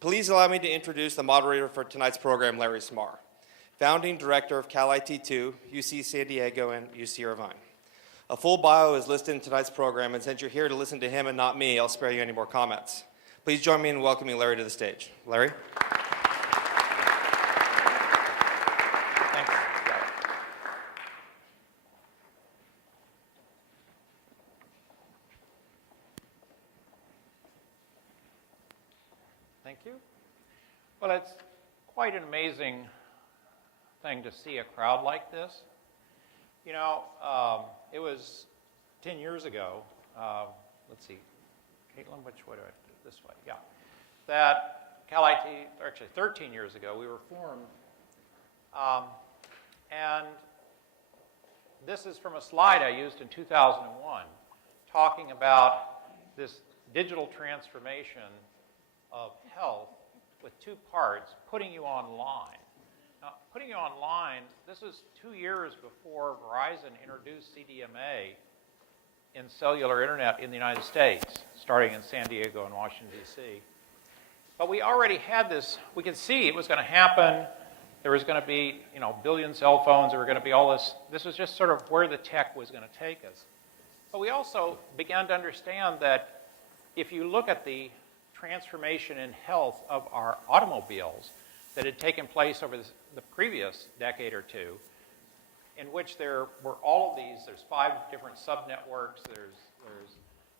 Please allow me to introduce the moderator for tonight's program, Larry Smarr, founding director of Cal IT2, UC San Diego, and UC Irvine. A full bio is listed in tonight's program, and since you're here to listen to him and not me, I'll spare you any more comments. Please join me in welcoming Larry to the stage. Larry? Thanks. Thank you. Well, it's quite an amazing thing to see a crowd like this. You know, it was 10 years ago, let's see, Caitlin, which way do I do it? This way, yeah. That Cal IT, or actually 13 years ago, we were formed. And this is from a slide I used in 2001, talking about this digital transformation of health with two parts, putting you online. Now, putting you online, this was 2 years before Verizon introduced CDMA in cellular internet in the United States, starting in San Diego and Washington, D.C. But we already had this, we could see it was going to happen. There was going to be, billion cell phones. There were going to be all this. This was just sort of where the tech was going to take us. But we also began to understand that if you look at the transformation in health of our automobiles that had taken place over the previous decade or two, in which there were all of these, there's 5 different subnetworks, there's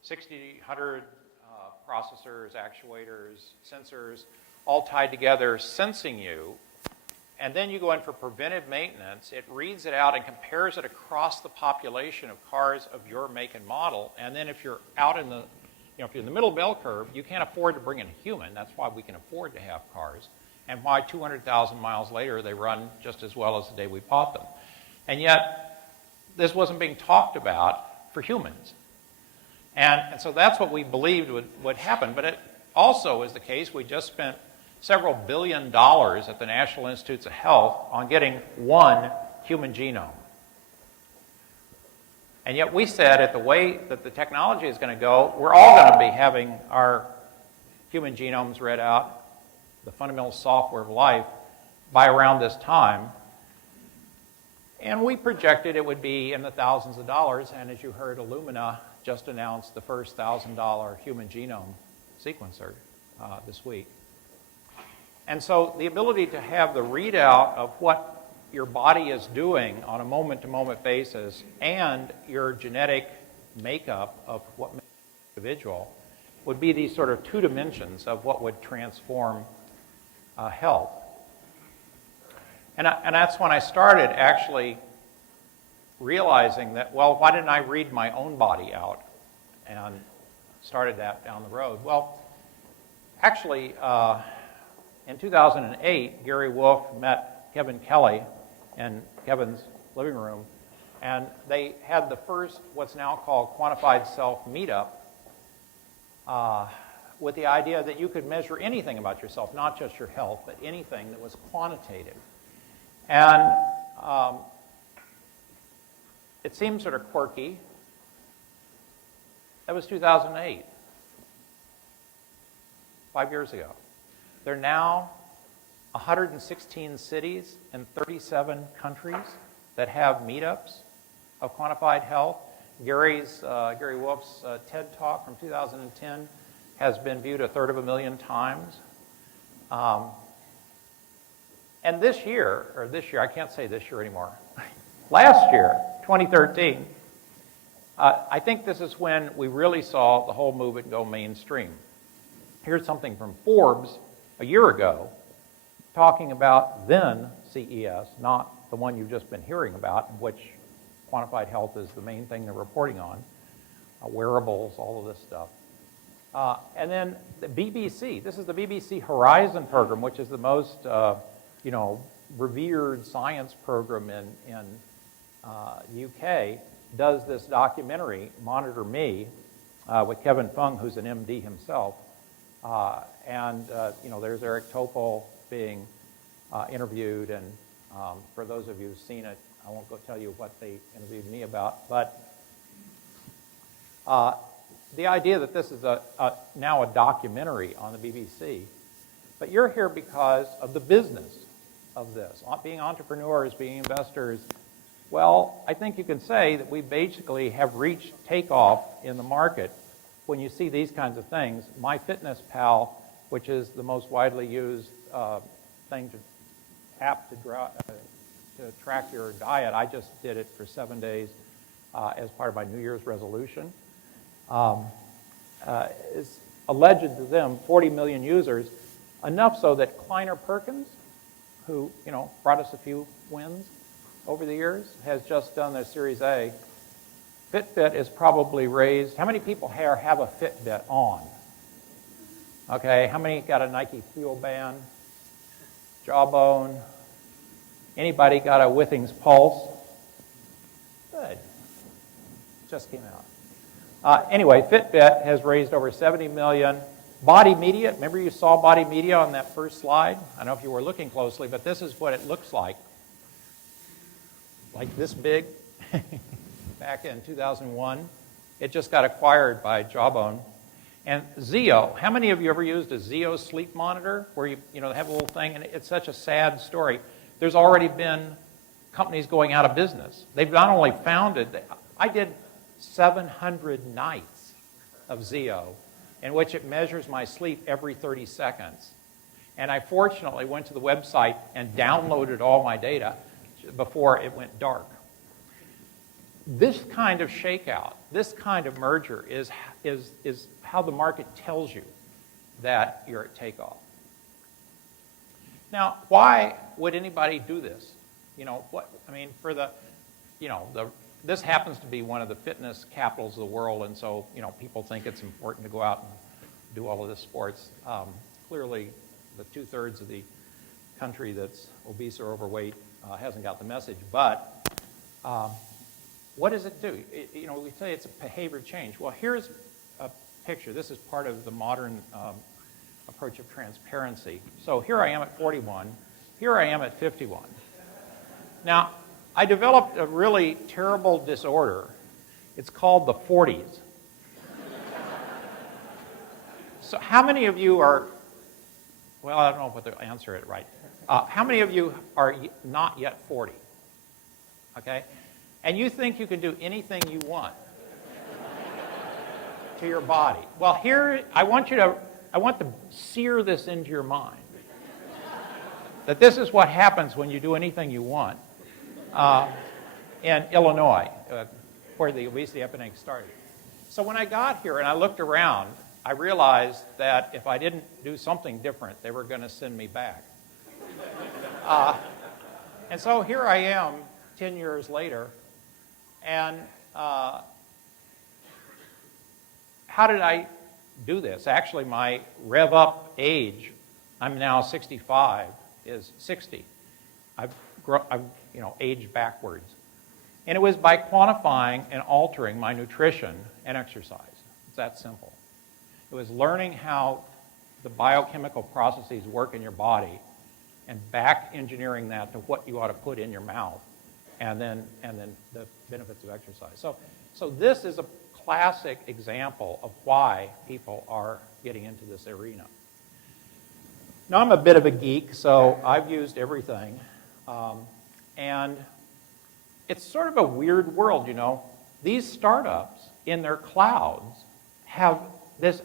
1,600 processors, actuators, sensors, all tied together, sensing you, and then you go in for preventive maintenance, it reads it out and compares it across the population of cars of your make and model, and then if you're out in the, if you're in the middle bell curve, you can't afford to bring in a human, that's why we can afford to have cars, and why 200,000 miles later they run just as well as the day we bought them. And yet, this wasn't being talked about for humans. And so that's what we believed would happen. But it also is the case, we just spent several $1 billion at the National Institutes of Health on getting one human genome. And yet we said at the way that the technology is going to go, we're all going to be having our human genomes read out, the fundamental software of life, by around this time. And we projected it would be in the thousands of dollars, and as you heard, Illumina just announced the first $1,000 human genome sequencer this week. And so the ability to have the readout of what your body is doing on a moment-to-moment basis and your genetic makeup of what makes you an individual would be these sort of 2 dimensions of what would transform health. And that's when I started actually realizing that, well, why didn't I read my own body out? And started that down the road. Well, actually, in 2008, Gary Wolf met Kevin Kelly in Kevin's living room, and they had the first, what's now called Quantified Self meetup, with the idea that you could measure anything about yourself, not just your health, but anything that was quantitative. And it seems sort of quirky. That was 2008, 5 years ago. There are now 116 cities in 37 countries that have meetups of quantified health. Gary Wolf's TED Talk from 2010 has been viewed 250,000 times. And this year, I can't say this year anymore, last year, 2013, I think this is when we really saw the whole movement go mainstream. Here's something from Forbes a year ago talking about then CES, not the one you've just been hearing about, which quantified health is the main thing they're reporting on, wearables, all of this stuff. And then the BBC, this is the BBC Horizon program, which is the most revered science program in UK, does this documentary, Monitor Me, with Kevin Fung, who's an MD himself. There's Eric Topol being interviewed, and for those of you who've seen it, I won't go tell you what they interviewed me about, but the idea that this is now a documentary on the BBC But you're here because of the business of this, being entrepreneurs, being investors. Well, I think you can say that we basically have reached takeoff in the market when you see these kinds of things. MyFitnessPal, which is the most widely used app to track your diet. I just did it for 7 days as part of my New Year's resolution. It's alleged to them 40 million users, enough so that Kleiner Perkins, who brought us a few wins over the years, has just done their Series A. Fitbit is probably raised. How many people here have a Fitbit on? Okay, how many got a Nike Fuel Band? Jawbone? Anybody got a Withings Pulse? Good. Just came out. Anyway, Fitbit has raised over 70 million. Body Media, remember you saw Body Media on that first slide? I don't know if you were looking closely, but this is what it looks like this big, back in 2001. It just got acquired by Jawbone. And Zeo, how many of you ever used a Zeo sleep monitor where you have a little thing, and it's such a sad story. There's already been companies going out of business. They've not only founded, I did 700 nights of Zeo in which it measures my sleep every 30 seconds. And I fortunately went to the website and downloaded all my data before it went dark. This kind of shakeout, this kind of merger is how the market tells you that you're at takeoff. Now, why would anybody do this? This happens to be one of the fitness capitals of the world, and so people think it's important to go out and do all of this sports. Clearly, the 2/3 of the country that's obese or overweight hasn't got the message. But what does it do? We say it's a behavior change. Well, here's a picture. This is part of the modern approach of transparency. So here I am at 41. Here I am at 51. Now, I developed a really terrible disorder. It's called the 40s. So how many of you are, well, I don't know what to answer it right. How many of you are not yet 40? Okay? And you think you can do anything you want to your body. Well, here, I want to sear this into your mind. That this is what happens when you do anything you want. In Illinois, where the obesity epidemic started. So when I got here and I looked around, I realized that if I didn't do something different, they were going to send me back. And so here I am 10 years later, and how did I do this? Actually, my rev-up age, I'm now 65, is 60. I've aged backwards. And it was by quantifying and altering my nutrition and exercise. It's that simple. It was learning how the biochemical processes work in your body and back engineering that to what you ought to put in your mouth, and then the benefits of exercise. So this is a classic example of why people are getting into this arena. Now, I'm a bit of a geek, so I've used everything. And it's sort of a weird world, These startups in their clouds have this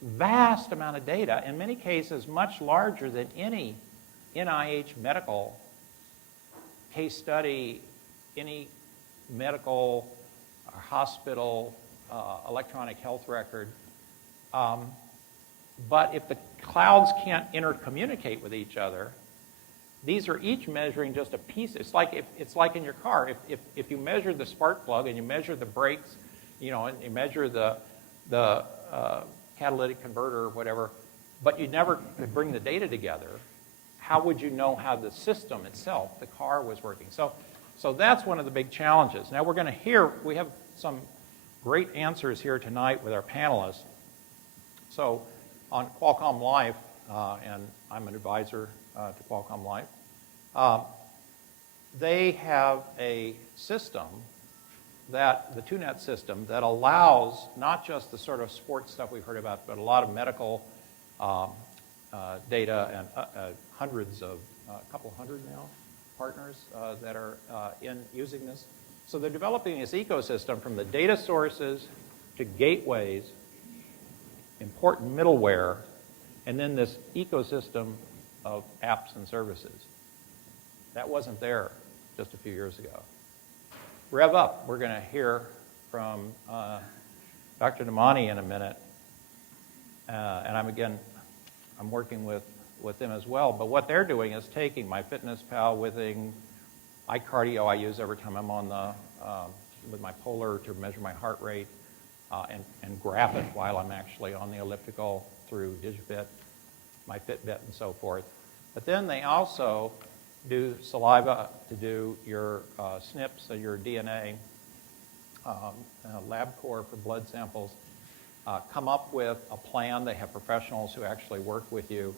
vast amount of data, in many cases much larger than any NIH medical case study, any medical or hospital electronic health record. But if the clouds can't intercommunicate with each other, these are each measuring just a piece. It's like in your car. If you measure the spark plug and you measure the brakes, and you measure the catalytic converter or whatever, but you never could bring the data together, how would you know how the system itself, the car, was working? So that's one of the big challenges. Now we have some great answers here tonight with our panelists. So on Qualcomm Life, and I'm an advisor to Qualcomm Life, they have a system, the TueNet system, that allows not just the sort of sports stuff we've heard about, but a lot of medical data and hundreds of, a couple hundred now, partners that are in using this. So they're developing this ecosystem from the data sources to gateways, important middleware, and then this ecosystem of apps and services. That wasn't there just a few years ago. Rev up. We're going to hear from Dr. Danami in a minute. And I'm working with them as well. But what they're doing is taking MyFitnessPal within iCardio I use every time I'm on with my Polar to measure my heart rate and graph it while I'm actually on the elliptical through DigiFit, my Fitbit, and so forth. But then they also do saliva to do your SNPs and your DNA, LabCorp for blood samples. Come up with a plan. They have professionals who actually work with you.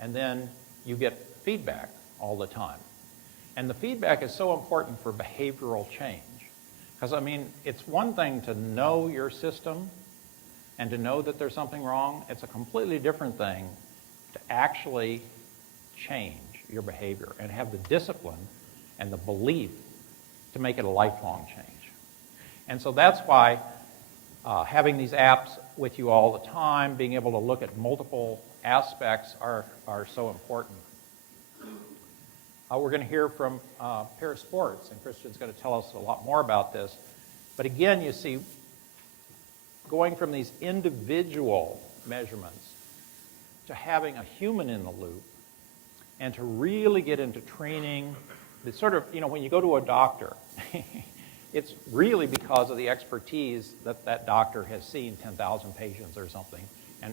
And then you get feedback all the time. And the feedback is so important for behavioral change. Because, I mean, it's one thing to know your system and to know that there's something wrong. It's a completely different thing to actually change your behavior and have the discipline and the belief to make it a lifelong change. And so that's why having these apps with you all the time, being able to look at multiple aspects are so important. We're going to hear from PEAR Sports, and Christian's going to tell us a lot more about this. But again, you see, going from these individual measurements to having a human in the loop and to really get into training, it's sort of, when you go to a doctor, it's really because of the expertise that that doctor has seen 10,000 patients or something.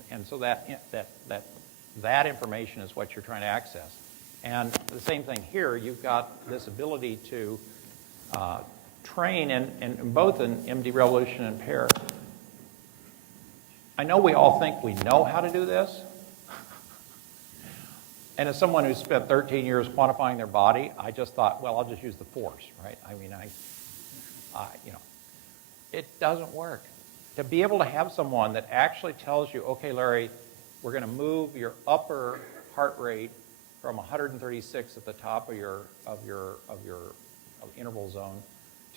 And so that information is what you're trying to access. And the same thing here, you've got this ability to train, and both in MD Revolution and PEAR. I know we all think we know how to do this. And as someone who spent 13 years quantifying their body, I just thought, well, I'll just use the force, right? I mean, it doesn't work. To be able to have someone that actually tells you, okay, Larry, we're going to move your upper heart rate from 136 at the top of your interval zone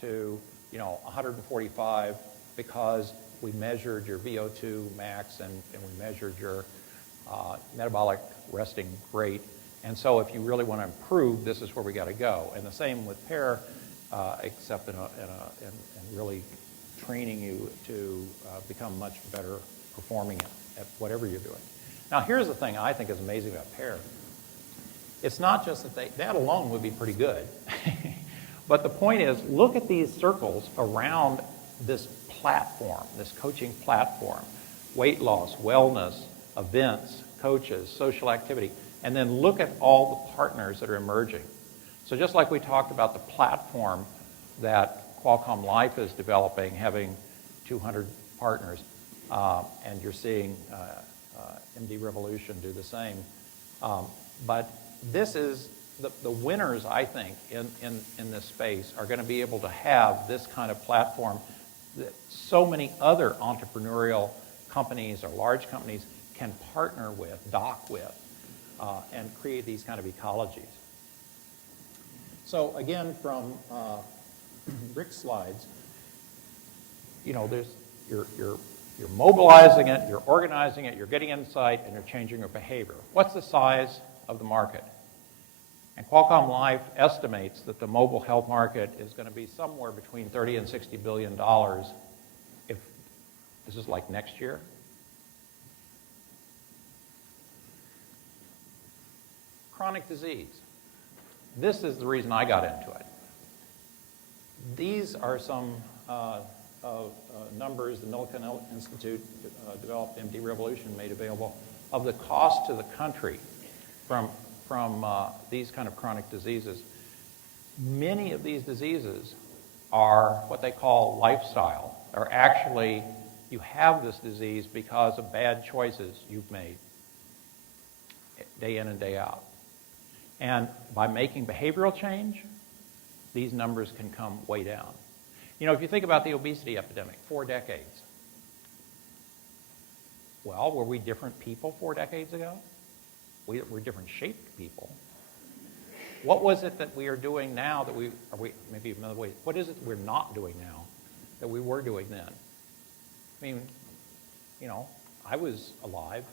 to 145 because we measured your VO2 max and we measured your metabolic resting rate. And so if you really want to improve, this is where we got to go. And the same with PEAR, except in really training you to become much better performing at whatever you're doing. Now, here's the thing I think is amazing about PEAR. It's not just that that alone would be pretty good. But the point is, look at these circles around this platform, this coaching platform. Weight loss, wellness, events, coaches, social activity. And then look at all the partners that are emerging. So just like we talked about the platform that Qualcomm Life is developing, having 200 partners, and you're seeing MD Revolution do the same. But this is the winners, I think, in this space are going to be able to have this kind of platform that so many other entrepreneurial companies or large companies can partner with, dock with, and create these kind of ecologies. So again, from Rick's slides, there's you're mobilizing it, you're organizing it, you're getting insight, and you're changing your behavior. What's the size of the market? And Qualcomm Life estimates that the mobile health market is going to be somewhere between $30 and $60 billion if this is like next year. Chronic disease. This is the reason I got into it. These are some numbers the Millikan Institute developed, MD Revolution made available, of the cost to the country from these kind of chronic diseases. Many of these diseases are what they call lifestyle, or actually you have this disease because of bad choices you've made day in and day out. And by making behavioral change, these numbers can come way down. If you think about the obesity epidemic, 4 decades. Well, were we different people 4 decades ago? we're different shaped people. What was it that we are doing now that maybe another way, what is it that we're not doing now that we were doing then? I mean, you know, I was alive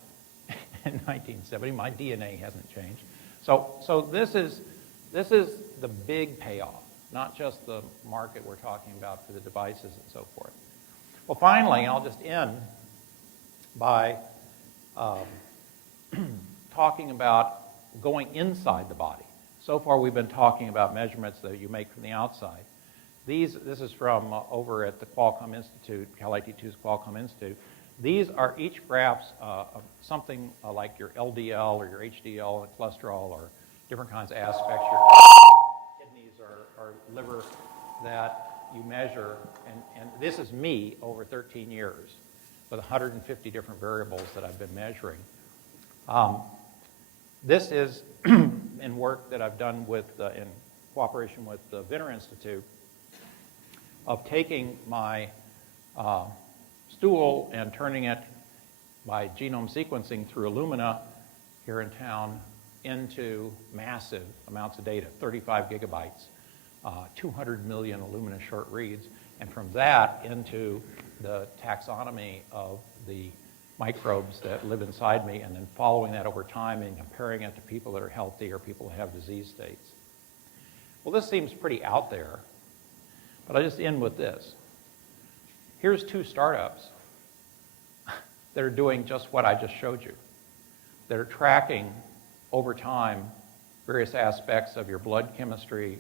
in 1970. My DNA hasn't changed. So this is the big payoff, not just the market we're talking about for the devices and so forth. Well, finally, I'll just end by talking about going inside the body. So far, we've been talking about measurements that you make from the outside. This is from over at the Qualcomm Institute, Cal-IT2's Qualcomm Institute. These are each graphs of something like your LDL or your HDL and cholesterol or different kinds of aspects, your kidneys or liver that you measure. And this is me over 13 years with 150 different variables that I've been measuring. This is in work that I've done in cooperation with the Vinner Institute of taking my stool and turning it by genome sequencing through Illumina here in town into massive amounts of data, 35 gigabytes, 200 million Illumina short reads, and from that into the taxonomy of the microbes that live inside me, and then following that over time and comparing it to people that are healthy or people that have disease states. Well, this seems pretty out there, but I'll just end with this. Here's two startups that are doing just what I just showed you, that are tracking over time various aspects of your blood chemistry,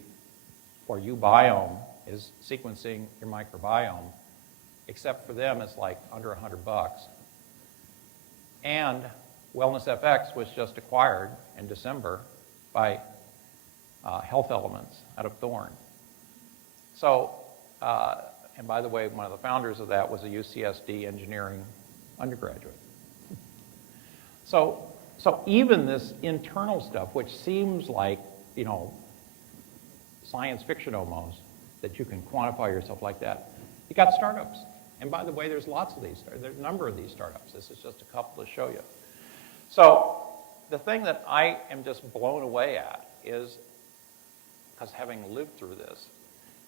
or ubiome is sequencing your microbiome, except for them it's like under $100. And WellnessFX was just acquired in December by Health Elements out of Thorne. So, and by the way, one of the founders of that was a UCSD engineering undergraduate. So even this internal stuff, which seems like, you know, science fiction almost, that you can quantify yourself like that, you got startups. And by the way, there's lots of these. There's a number of these startups. This is just a couple to show you. So the thing that I am just blown away at is, because having lived through this,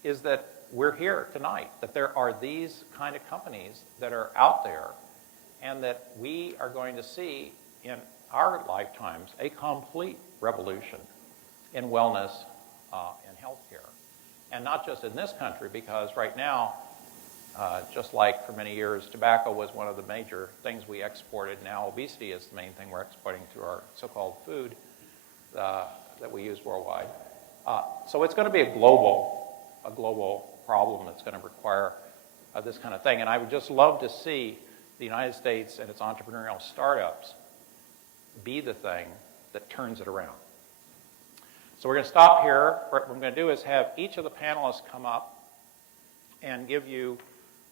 is that we're here tonight, that there are these kind of companies that are out there, and that we are going to see in our lifetimes a complete revolution in wellness and healthcare. And not just in this country, because right now, just like for many years, tobacco was one of the major things we exported. Now obesity is the main thing we're exporting through our so-called food that we use worldwide. So it's going to be a global problem that's going to require this kind of thing. And I would just love to see the United States and its entrepreneurial startups be the thing that turns it around. So we're going to stop here. What we're going to do is have each of the panelists come up and give you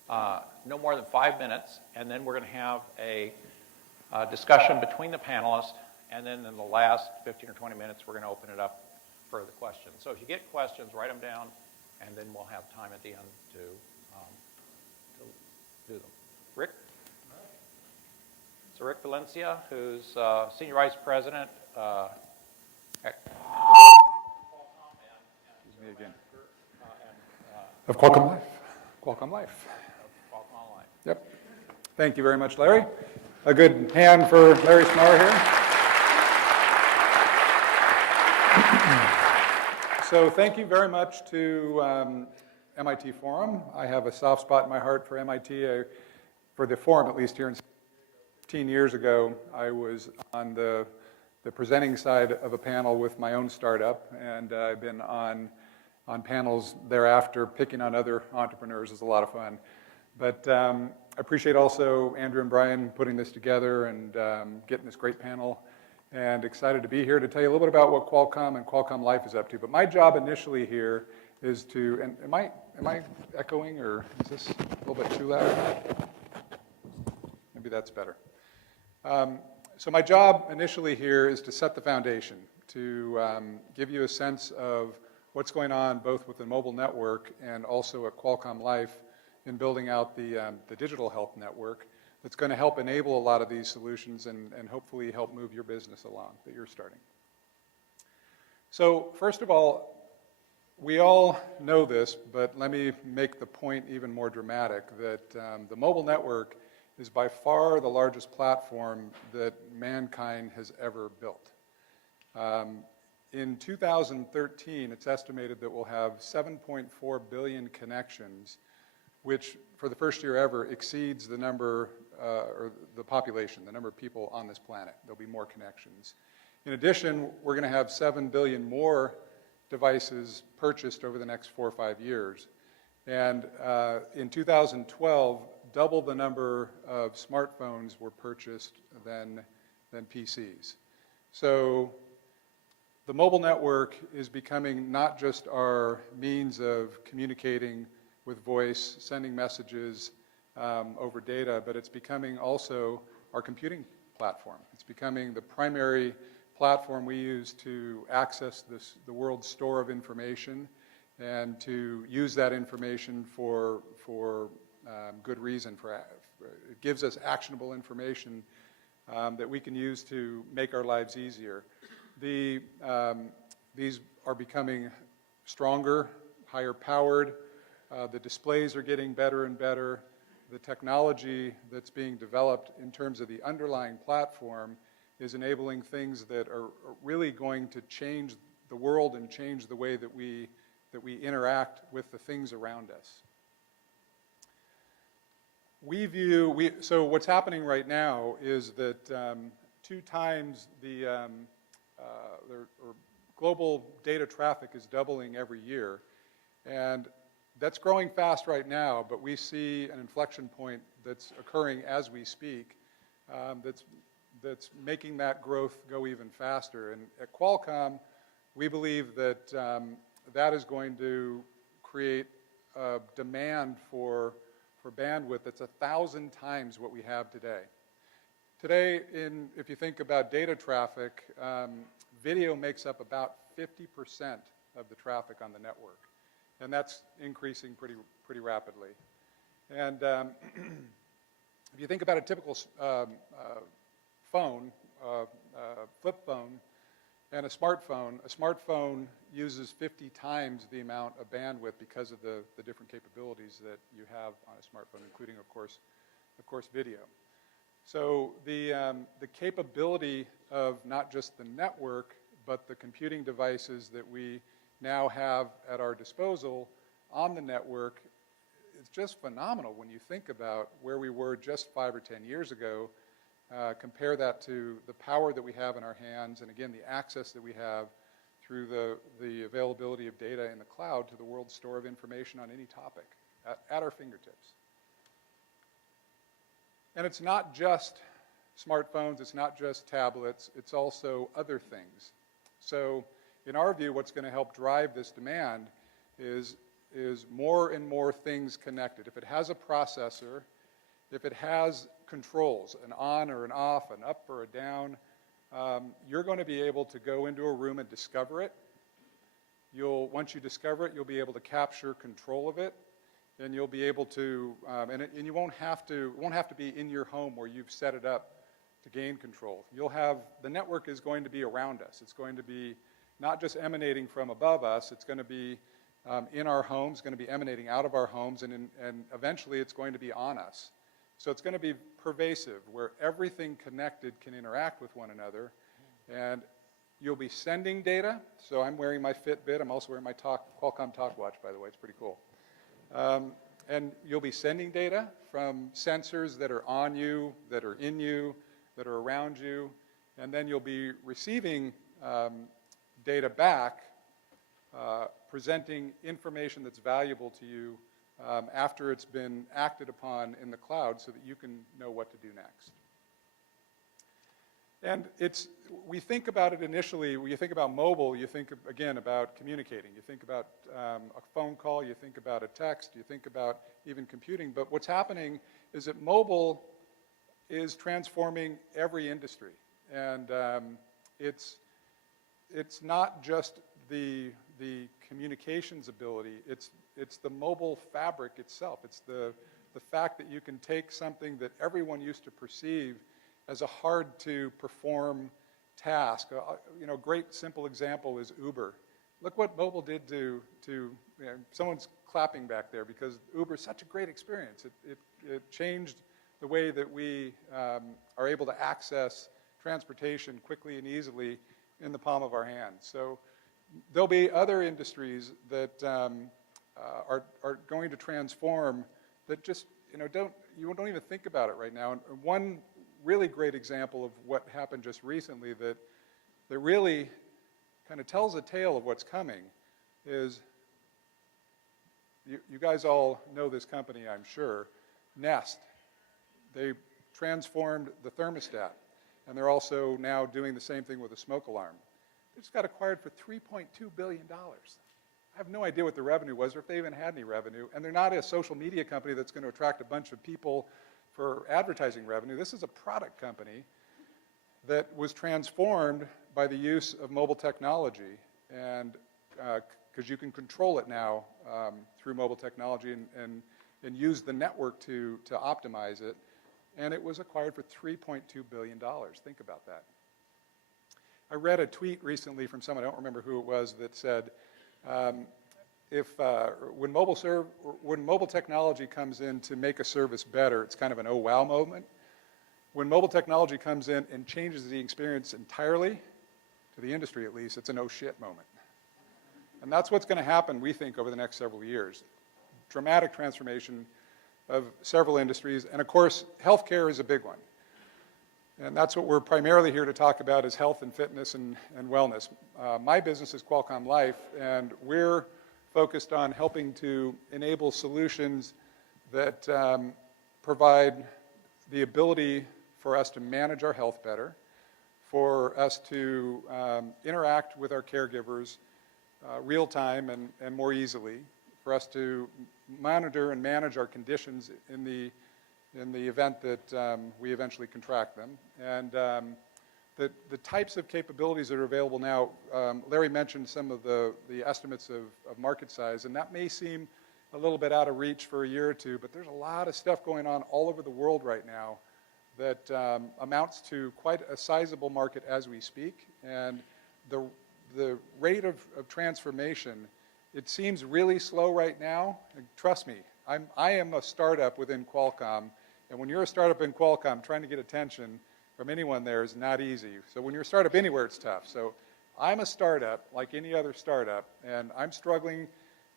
no more than 5 minutes, and then we're going to have a discussion between the panelists, and then in the last 15 or 20 minutes, we're going to open it up for the questions. So if you get questions, write them down, and then we'll have time at the end to do them. Rick? So Rick Valencia, who's Senior Vice President at Qualcomm me again. Of Qualcomm Life. Qualcomm Life. Qualcomm Life. Yep. Thank you very much, Larry. A good hand for Larry Smarr here. So thank you very much to MIT Forum. I have a soft spot in my heart for MIT, for the forum at least here in 15 years ago. I was on the presenting side of a panel with my own startup, and I've been on panels thereafter picking on other entrepreneurs. Is a lot of fun. But I appreciate also Andrew and Brian putting this together and getting this great panel, and excited to be here to tell you a little bit about what Qualcomm and Qualcomm Life is up to. But my job initially here is to, and am I echoing, or is this a little bit too loud? Maybe that's better. So my job initially here is to set the foundation, to give you a sense of what's going on both with the mobile network and also at Qualcomm Life in building out the digital health network, that's going to help enable a lot of these solutions and hopefully help move your business along that you're starting. So first of all, we all know this, but let me make the point even more dramatic, that the mobile network is by far the largest platform that mankind has ever built. In 2013, it's estimated that we'll have 7.4 billion connections, which for the first year ever exceeds the number, or the population, the number of people on this planet. There'll be more connections. In addition, we're going to have 7 billion more devices purchased over the next 4 or 5 years. And in 2012, double the number of smartphones were purchased than PCs. So the mobile network is becoming not just our means of communicating with voice, sending messages over data, but it's becoming also our computing platform. It's becoming the primary platform we use to access the world's store of information and to use that information for good reason. It gives us actionable information that we can use to make our lives easier. These are becoming stronger, higher powered. The displays are getting better and better. The technology that's being developed in terms of the underlying platform is enabling things that are really going to change the world and change the way that we interact with the things around us. So what's happening right now is that 2 times the global data traffic is doubling every year, and that's growing fast right now, but we see an inflection point that's occurring as we speak that's making that growth go even faster. And at Qualcomm, we believe that that is going to create a demand for bandwidth that's 1,000 times what we have today. Today, if you think about data traffic, video makes up about 50% of the traffic on the network, and that's increasing pretty rapidly. And if you think about a typical phone, flip phone, and a smartphone uses 50 times the amount of bandwidth because of the different capabilities that you have on a smartphone, including, of course, video. So the capability of not just the network, but the computing devices that we now have at our disposal on the network is just phenomenal when you think about where we were just 5 or 10 years ago. Compare that to the power that we have in our hands, and again, the access that we have through the availability of data in the cloud to the world's store of information on any topic at our fingertips. And it's not just smartphones, it's not just tablets, it's also other things. So in our view, what's going to help drive this demand is more and more things connected. If it has a processor, if it has controls, an on or an off, an up or a down, you're going to be able to go into a room and discover it. Once you discover it, you'll be able to capture control of it, and you'll be able to, and you won't have to be in your home where you've set it up to gain control. The network is going to be around us. It's going to be not just emanating from above us, it's going to be in our homes, going to be emanating out of our homes, and eventually it's going to be on us. So it's going to be pervasive, where everything connected can interact with one another, and you'll be sending data. So I'm wearing my Fitbit. I'm also wearing my Qualcomm TalkWatch, by the way. It's pretty cool. And you'll be sending data from sensors that are on you, that are in you, that are around you, and then you'll be receiving data back, presenting information that's valuable to you after it's been acted upon in the cloud so that you can know what to do next. And we think about it initially, when you think about mobile, you think, again, about communicating. You think about a phone call, you think about a text, you think about even computing. But what's happening is that mobile is transforming every industry. And it's not just the communications ability, it's the mobile fabric itself. It's the the fact that you can take something that everyone used to perceive as a hard-to-perform task. Great simple example is Uber. Look what mobile did to someone's clapping back there because Uber is such a great experience. It changed the way that we are able to access transportation quickly and easily in the palm of our hands. So there'll be other industries that are going to transform that just you don't even think about it right now. And one really great example of what happened just recently that really kind of tells a tale of what's coming is you guys all know this company, I'm sure, Nest. They transformed the thermostat, and they're also now doing the same thing with a smoke alarm. They just got acquired for $3.2 billion. I have no idea what the revenue was or if they even had any revenue, and they're not a social media company that's going to attract a bunch of people for advertising revenue. This is a product company that was transformed by the use of mobile technology, and because you can control it now through mobile technology and use the network to optimize it, and it was acquired for $3.2 billion. Think about that. I read a tweet recently from someone, I don't remember who it was, that said, when mobile technology comes in to make a service better, it's kind of an oh wow moment. When mobile technology comes in and changes the experience entirely, to the industry at least, it's an oh shit moment. And that's what's going to happen, we think, over the next several years. Dramatic transformation of several industries, and of course, healthcare is a big one. And that's what we're primarily here to talk about is health and fitness and wellness. My business is Qualcomm Life, and we're focused on helping to enable solutions that provide the ability for us to manage our health better, for us to interact with our caregivers real time and more easily, for us to monitor and manage our conditions in the event that we eventually contract them. And the types of capabilities that are available now, Larry mentioned some of the estimates of market size, and that may seem a little bit out of reach for a year or two, but there's a lot of stuff going on all over the world right now that amounts to quite a sizable market as we speak. And the rate of transformation, it seems really slow right now. And trust me, I am a startup within Qualcomm, and when you're a startup in Qualcomm, trying to get attention from anyone there is not easy. So when you're a startup anywhere, it's tough. So I'm a startup like any other startup, and I'm struggling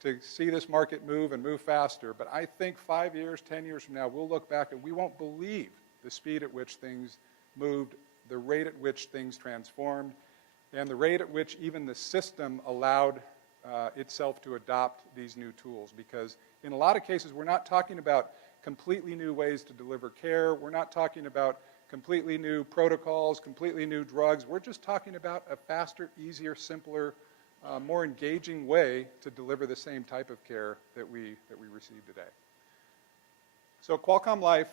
to see this market move and move faster. But I think 5 years, 10 years from now, we'll look back and we won't believe the speed at which things moved, the rate at which things transformed, and the rate at which even the system allowed itself to adopt these new tools. Because in a lot of cases, we're not talking about completely new ways to deliver care. We're not talking about completely new protocols, completely new drugs. We're just talking about a faster, easier, simpler, more engaging way to deliver the same type of care that we receive today. So Qualcomm Life,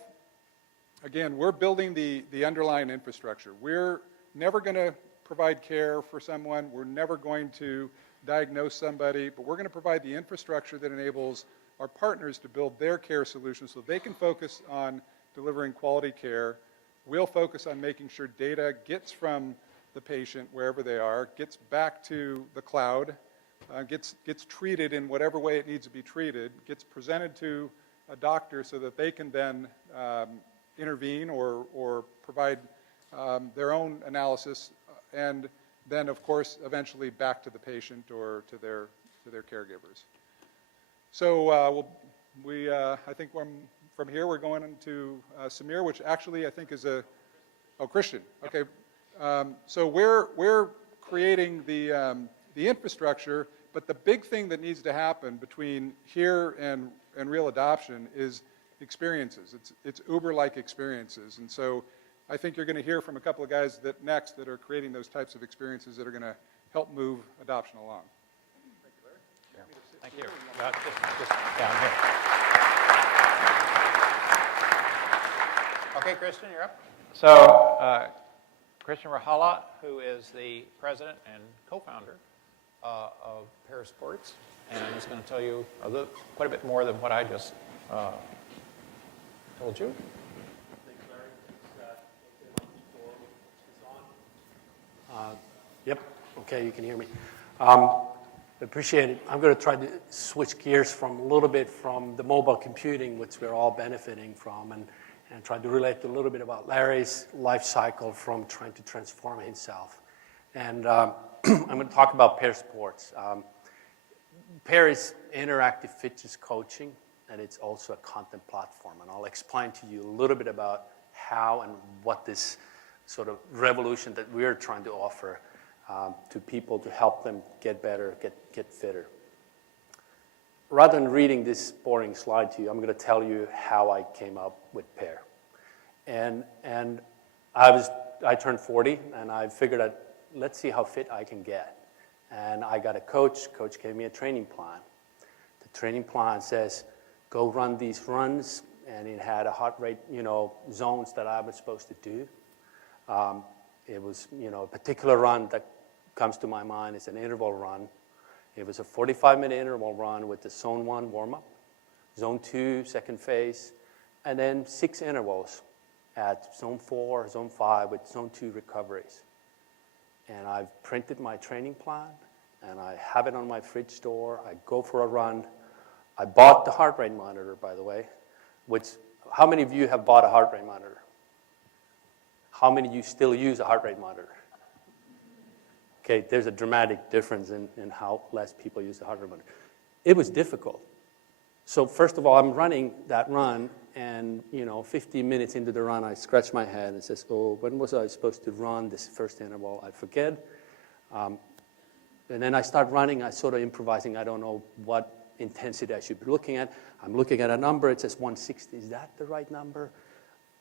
again, we're building the underlying infrastructure. We're never going to provide care for someone. We're never going to diagnose somebody, but we're going to provide the infrastructure that enables our partners to build their care solutions so they can focus on delivering quality care. We'll focus on making sure data gets from the patient wherever they are, gets back to the cloud, gets treated in whatever way it needs to be treated, gets presented to a doctor so that they can then intervene or provide their own analysis, and then, of course, eventually back to the patient or to their caregivers. So I think from here we're going into Samir, which actually I think is Christian. Okay, so we're creating the infrastructure, but the big thing that needs to happen between here and real adoption is experiences. It's Uber-like experiences, and so I think you're going to hear from a couple of guys that are creating those types of experiences that are going to help move adoption along. Thank you, Larry. Yeah. Thank you. Just down here. Okay, Christian, you're up. So, Christian Rauhala, who is the president and co-founder of PEAR Sports, and is going to tell you quite a bit more than what I just Told you. Thanks, Larry. It's on. Yep. Okay, you can hear me. Appreciate it. I'm going to try to switch gears from a little bit from the mobile computing, which we're all benefiting from, and try to relate a little bit about Larry's life cycle from trying to transform himself. And I'm going to talk about PEAR Sports. PEAR is interactive fitness coaching, and it's also a content platform. And I'll explain to you a little bit about how and what this sort of revolution that we're trying to offer to people to help them get better, get fitter. Rather than reading this boring slide to you, I'm going to tell you how I came up with PEAR. And I turned 40, and I figured out, let's see how fit I can get. And I got a coach. Coach gave me a training plan. The training plan says, go run these runs, and it had a heart rate, zones that I was supposed to do. It was, a particular run that comes to my mind is an interval run. It was a 45-minute interval run with the zone 1 warm-up, zone 2 second phase, and then 6 intervals at zone 4, zone 5 with zone 2 recoveries. And I've printed my training plan, and I have it on my fridge door. I go for a run. I bought the heart rate monitor, by the way, how many of you have bought a heart rate monitor? How many of you still use a heart rate monitor? Okay, there's a dramatic difference in how less people use the heart rate monitor. It was difficult. So first of all, I'm running that run, and 15 minutes into the run, I scratch my head and says, oh, when was I supposed to run this first interval? I forget. And then I start running. I sort of improvising. I don't know what intensity I should be looking at. I'm looking at a number. It says 160. Is that the right number?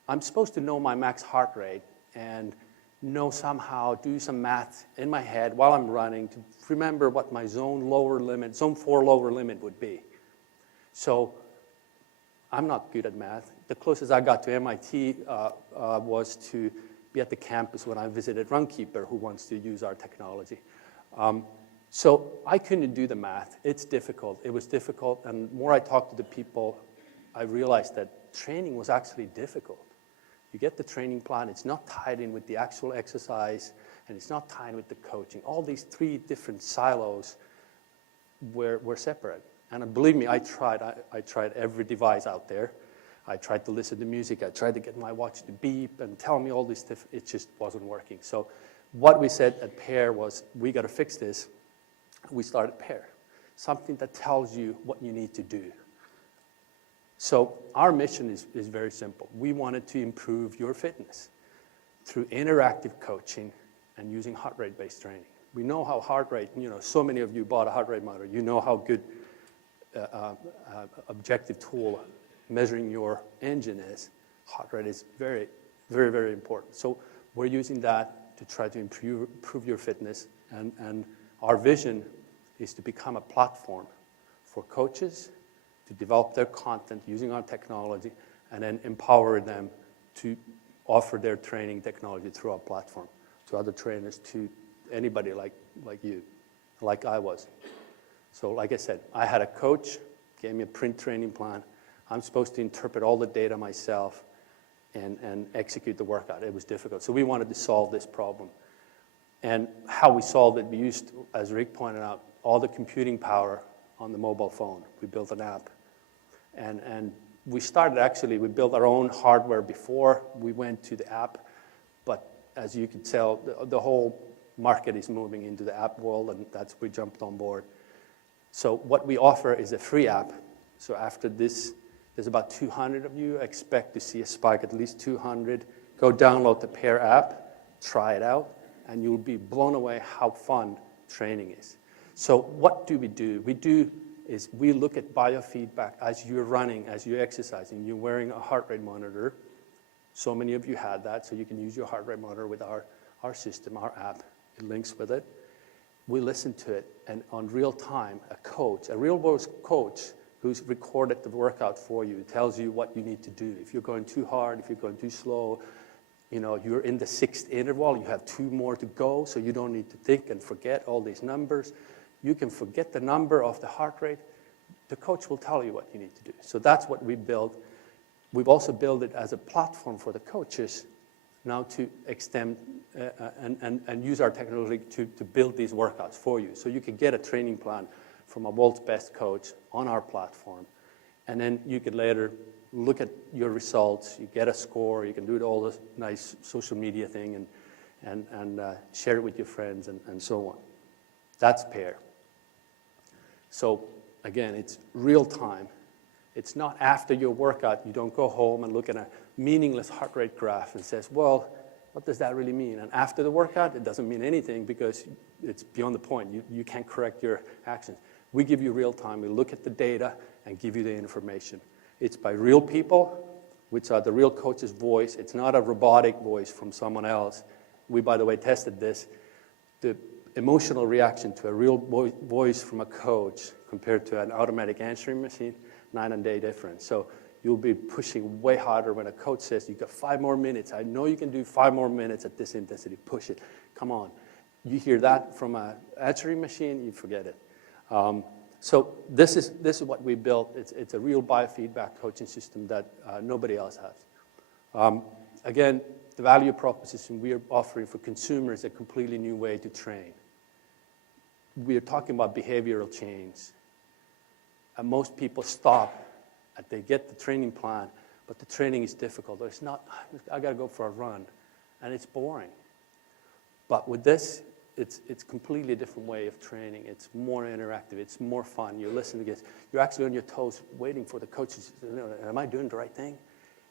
I'm supposed to know my max heart rate and somehow do some math in my head while I'm running to remember what my zone 4 lower limit would be. So I'm not good at math. The closest I got to MIT was to be at the campus when I visited Runkeeper, who wants to use our technology. So I couldn't do the math. It's difficult. It was difficult, and the more I talked to the people, I realized that training was actually difficult. You get the training plan, it's not tied in with the actual exercise, and it's not tied with the coaching. All these 3 different silos were separate. And believe me, I tried every device out there. I tried to listen to music. I tried to get my watch to beep and tell me all this stuff. It just wasn't working. So what we said at PEAR was, we got to fix this. We started PEAR, something that tells you what you need to do. So our mission is very simple. We wanted to improve your fitness through interactive coaching and using heart rate-based training. We know how heart rate, so many of you bought a heart rate monitor. You know how good objective tool measuring your engine is. Heart rate is very, very, very important. So we're using that to try to improve your fitness. And our vision is to become a platform for coaches to develop their content using our technology, and then empower them to offer their training technology through our platform to other trainers, to anybody like you, like I was. So like I said, I had a coach, gave me a print training plan. I'm supposed to interpret all the data myself and execute the workout. It was difficult. So we wanted to solve this problem. And how we solved it, we used, as Rick pointed out, all the computing power on the mobile phone. We built an app. And we started, actually, we built our own hardware before we went to the app. But as you can tell, the whole market is moving into the app world, and we jumped on board. So what we offer is a free app. So after this, there's about 200 of you. Expect to see a spike, at least 200. Go download the PEAR app, try it out, and you'll be blown away how fun training is. So what do? We look at biofeedback as you're running, as you're exercising. You're wearing a heart rate monitor. So many of you had that, so you can use your heart rate monitor with our system, our app. It links with it. We listen to it, and on real time, a real-world coach who's recorded the workout for you tells you what you need to do. If you're going too hard, if you're going too slow, you're in the 6th interval, you have 2 more to go, so you don't need to think and forget all these numbers. You can forget the number of the heart rate. The coach will tell you what you need to do. So that's what we built. We've also built it as a platform for the coaches now to extend and use our technology to build these workouts for you. So you can get a training plan from a world's best coach on our platform. And then you could later look at your results, you get a score, you can do all this nice social media thing and share it with your friends and so on. That's PEAR. So again, it's real time. It's not after your workout, you don't go home and look at a meaningless heart rate graph and says, well, what does that really mean? And after the workout, it doesn't mean anything because it's beyond the point. You can't correct your actions. We give you real time. We look at the data and give you the information. It's by real people, which are the real coach's voice. It's not a robotic voice from someone else. We, by the way, tested this. The emotional reaction to a real voice from a coach compared to an automatic answering machine, night and day difference. So you'll be pushing way harder when a coach says, you've got 5 more minutes. I know you can do 5 more minutes at this intensity. Push it. Come on. You hear that from an answering machine, you forget it. So this is what we built. It's a real biofeedback coaching system that nobody else has. Again, the value proposition we are offering for consumers is a completely new way to train. We are talking about behavioral change. And most people stop and they get the training plan, but the training is difficult. It's not, I got to go for a run, and it's boring. But with this, it's completely different way of training. It's more interactive. It's more fun. You're listening to this. You're actually on your toes waiting for the coaches. Am I doing the right thing?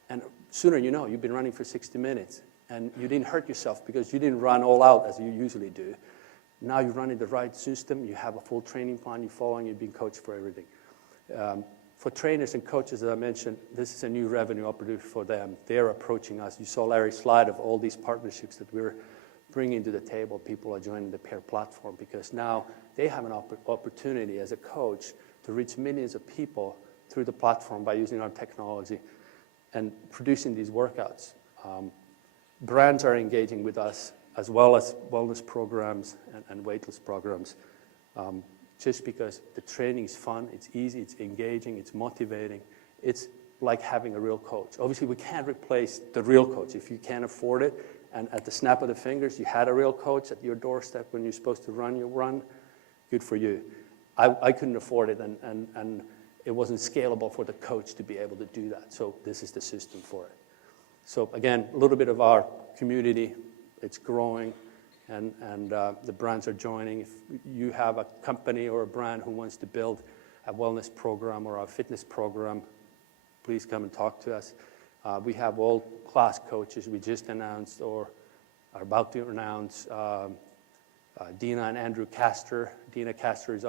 And sooner you know, you've been running for 60 minutes, and you didn't hurt yourself because you didn't run all out as you usually do. Now you're running the right system. You have a full training plan. You're following. You're being coached for everything. For trainers and coaches, as I mentioned, this is a new revenue opportunity for them. They're approaching us. You saw Larry's slide of all these partnerships that we're bringing to the table. People are joining the PEAR platform because now they have an opportunity as a coach to reach millions of people through the platform by using our technology and producing these workouts. Brands are engaging with us as well as wellness programs and weight loss programs. Just because the training is fun, it's easy, it's engaging, it's motivating. It's like having a real coach. Obviously, we can't replace the real coach. If you can't afford it, and at the snap of the fingers, you had a real coach at your doorstep when you're supposed to run your run, good for you. I couldn't afford it, and it wasn't scalable for the coach to be able to do that. So this is the system for it. So again, a little bit of our community. It's growing. And the brands are joining. If you have a company or a brand who wants to build a wellness program or a fitness program, please come and talk to us. We have world-class coaches. We just announced or are about to announce Dina and Andrew Castor. Dina Castor is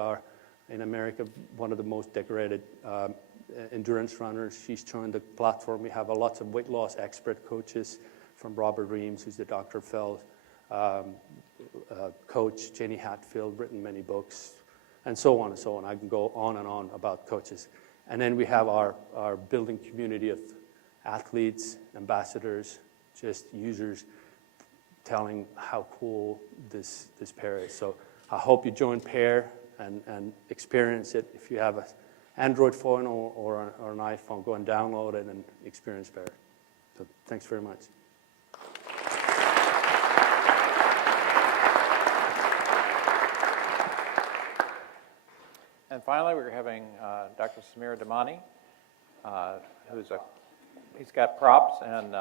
in America, one of the most decorated endurance runners. She's joined the platform. We have lots of weight loss expert coaches from Robert Reams, who's the Dr. Phil. Coach Jenny Hatfield, written many books, and so on and so on. I can go on and on about coaches. And then we have our building community of athletes, ambassadors, just users telling how cool this PEAR is. So I hope you join PEAR and experience it. If you have an Android phone or an iPhone, go and download it and experience PEAR. So thanks very much. And finally, we're having Dr. Samir Danami, he's got props and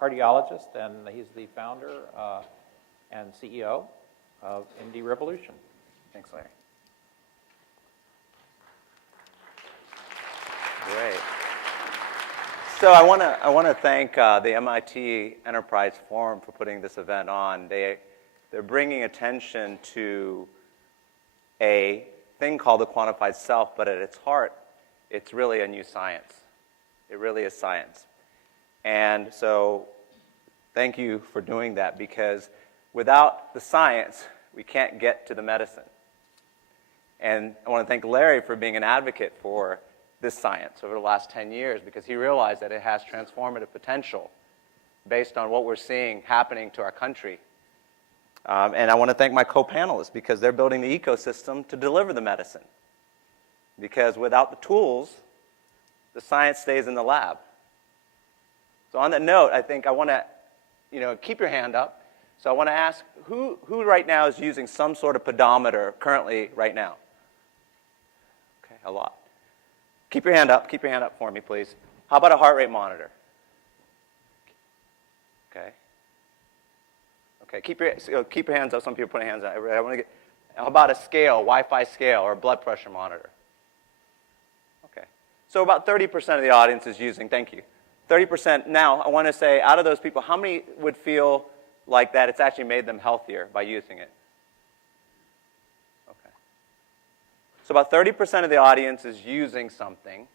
cardiologist, and he's the founder and CEO of MD Revolution. Thanks, Larry. Great. So I want to thank the MIT Enterprise Forum for putting this event on. They're bringing attention to a thing called the quantified self, but at its heart, it's really a new science. It really is science. And so thank you for doing that, because without the science, we can't get to the medicine. And I want to thank Larry for being an advocate for this science over the last 10 years, because he realized that it has transformative potential based on what we're seeing happening to our country. And I want to thank my co-panelists, because they're building the ecosystem to deliver the medicine. Because without the tools, the science stays in the lab. So on that note, I think I want to, keep your hand up. So I want to ask, who right now is using some sort of pedometer currently right now? Okay, a lot. Keep your hand up. Keep your hand up for me, please. How about a heart rate monitor? Okay. Okay, keep your hands up. Some people put hands up. I want to get. How about a scale, Wi-Fi scale, or a blood pressure monitor? Okay. So about 30% of the audience is using. Thank you. 30%. Now, I want to say, out of those people, how many would feel like that it's actually made them healthier by using it? Okay. So about 30% of the audience is using something,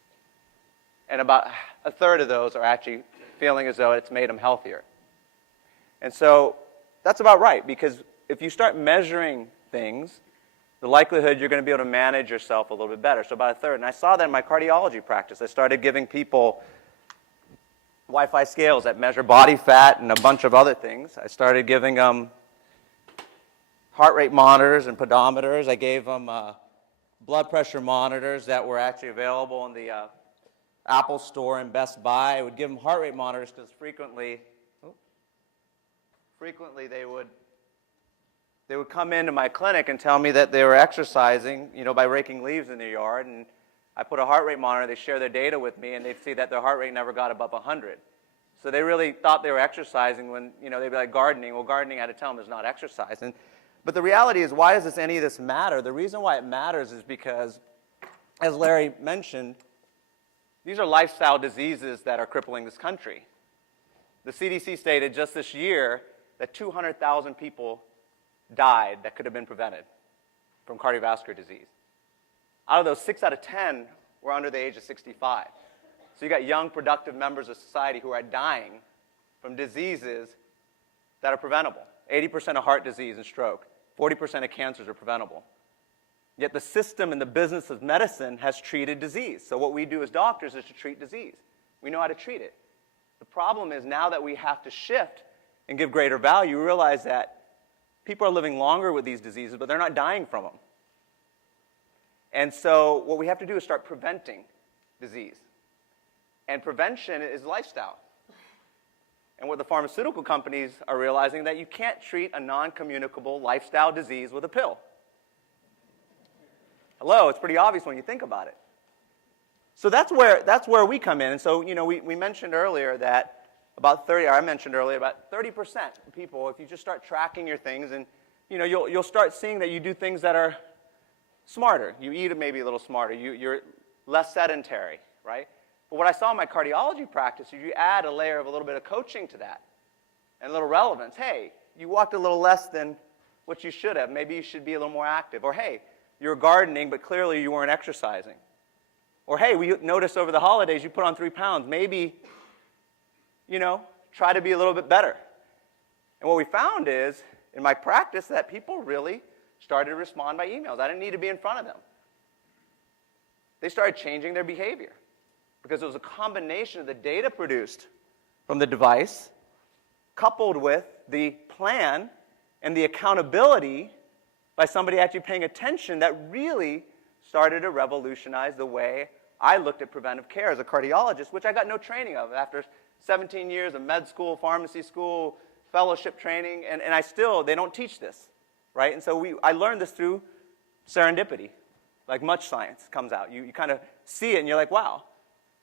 and about a third of those are actually feeling as though it's made them healthier. And so that's about right, because if you start measuring things, the likelihood you're going to be able to manage yourself a little bit better. So about a third. And I saw that in my cardiology practice. I started giving people Wi-Fi scales that measure body fat and a bunch of other things. I started giving them heart rate monitors and pedometers. I gave them blood pressure monitors that were actually available in the Apple Store and Best Buy. I would give them heart rate monitors because frequently they would come into my clinic and tell me that they were exercising, by raking leaves in their yard. And I put a heart rate monitor, they share their data with me, and they'd see that their heart rate never got above 100. So they really thought they were exercising when, they'd be like gardening. Well, gardening, I had to tell them, is not exercise. But the reality is, why does any of this matter? The reason why it matters is because, as Larry mentioned, these are lifestyle diseases that are crippling this country. The CDC stated just this year that 200,000 people died that could have been prevented from cardiovascular disease. Out of those, 6 out of 10 were under the age of 65. So you got young, productive members of society who are dying from diseases that are preventable. 80% of heart disease and stroke, 40% of cancers are preventable. Yet the system and the business of medicine has treated disease. So what we do as doctors is to treat disease. We know how to treat it. The problem is now that we have to shift and give greater value, we realize that people are living longer with these diseases, but they're not dying from them. And so what we have to do is start preventing disease. And prevention is lifestyle. And what the pharmaceutical companies are realizing that you can't treat a non-communicable lifestyle disease with a pill. Hello, it's pretty obvious when you think about it. So that's where we come in. And so, we mentioned earlier that about 30% of people, if you just start tracking your things, and you'll start seeing that you do things that are smarter. You eat maybe a little smarter. You're less sedentary, right? But what I saw in my cardiology practice is you add a layer of a little bit of coaching to that and a little relevance. Hey, you walked a little less than what you should have. Maybe you should be a little more active. Or hey, you're gardening, but clearly you weren't exercising. Or hey, we noticed over the holidays you put on 3 pounds. Maybe, try to be a little bit better. And what we found is, in my practice, that people really started to respond by emails. I didn't need to be in front of them. They started changing their behavior because it was a combination of the data produced from the device coupled with the plan and the accountability by somebody actually paying attention that really started to revolutionize the way I looked at preventive care as a cardiologist, which I got no training of after 17 years of med school, pharmacy school, fellowship training, and they don't teach this, right? And so I learned this through serendipity, like much science comes out. You kind of see it and you're like, wow.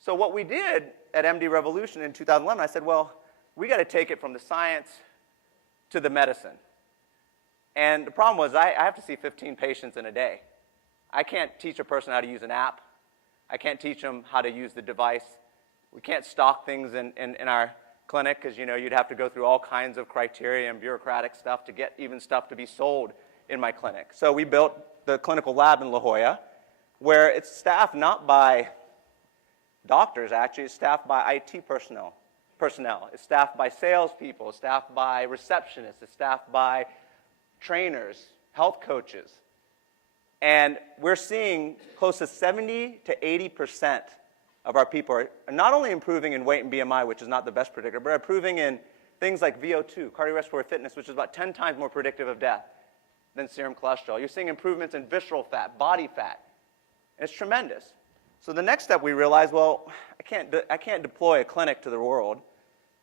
So what we did at MD Revolution in 2011, I said, well, we got to take it from the science to the medicine. And the problem was I have to see 15 patients in a day. I can't teach a person how to use an app. I can't teach them how to use the device. We can't stock things in our clinic because, you'd have to go through all kinds of criteria and bureaucratic stuff to get even stuff to be sold in my clinic. So we built the clinical lab in La Jolla, where it's staffed not by doctors, actually. It's staffed by IT personnel. It's staffed by salespeople. It's staffed by receptionists. It's staffed by trainers, health coaches. And we're seeing close to 70 to 80% of our people are not only improving in weight and BMI, which is not the best predictor, but improving in things like VO2, cardiorespiratory fitness, which is about 10 times more predictive of death than serum cholesterol. You're seeing improvements in visceral fat, body fat. And it's tremendous. So the next step we realized, well, I can't deploy a clinic to the world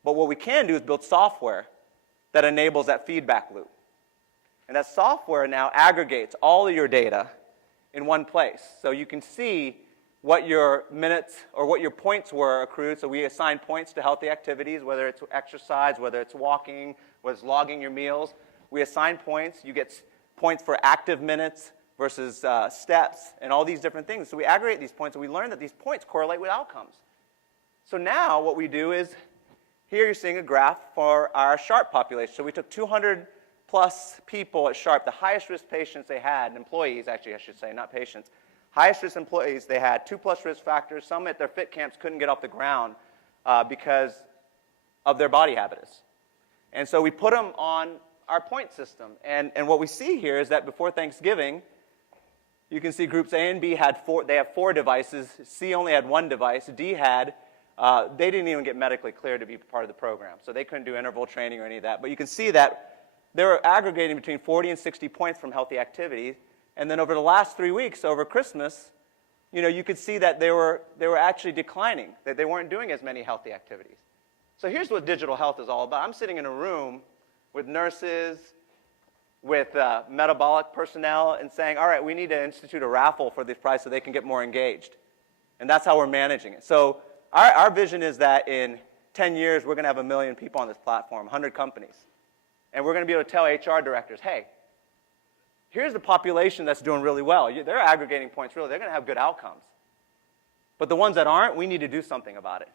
But what we can do is build software that enables that feedback loop. And that software now aggregates all of your data in one place. So you can see what your minutes or what your points were accrued. So we assign points to healthy activities, whether it's exercise, whether it's walking, whether it's logging your meals. We assign points. You get points for active minutes versus steps and all these different things. So we aggregate these points, and we learn that these points correlate with outcomes. So now what we do is, here you're seeing a graph for our Sharp population. So we took 200 plus people at Sharp, the highest risk patients they had, employees actually I should say, not patients, highest risk employees they had, 2+ risk factors. Some at their fit camps couldn't get off the ground because of their body habitus. And so we put them on our point system. And what we see here is that before Thanksgiving, you can see groups A and B had they have 4 devices. C only had 1 device. D had, they didn't even get medically cleared to be part of the program. So they couldn't do interval training or any of that. But you can see that they were aggregating between 40 and 60 points from healthy activities. And then over the last 3 weeks, over Christmas, you could see that they were actually declining, that they weren't doing as many healthy activities. So here's what digital health is all about. I'm sitting in a room with nurses, with metabolic personnel, and saying, all right, we need to institute a raffle for this prize so they can get more engaged. And that's how we're managing it. So our vision is that in 10 years, we're going to have 1 million people on this platform, 100 companies. And we're going to be able to tell HR directors, hey, here's the population that's doing really well. They're aggregating points really. They're going to have good outcomes. But the ones that aren't, we need to do something about it.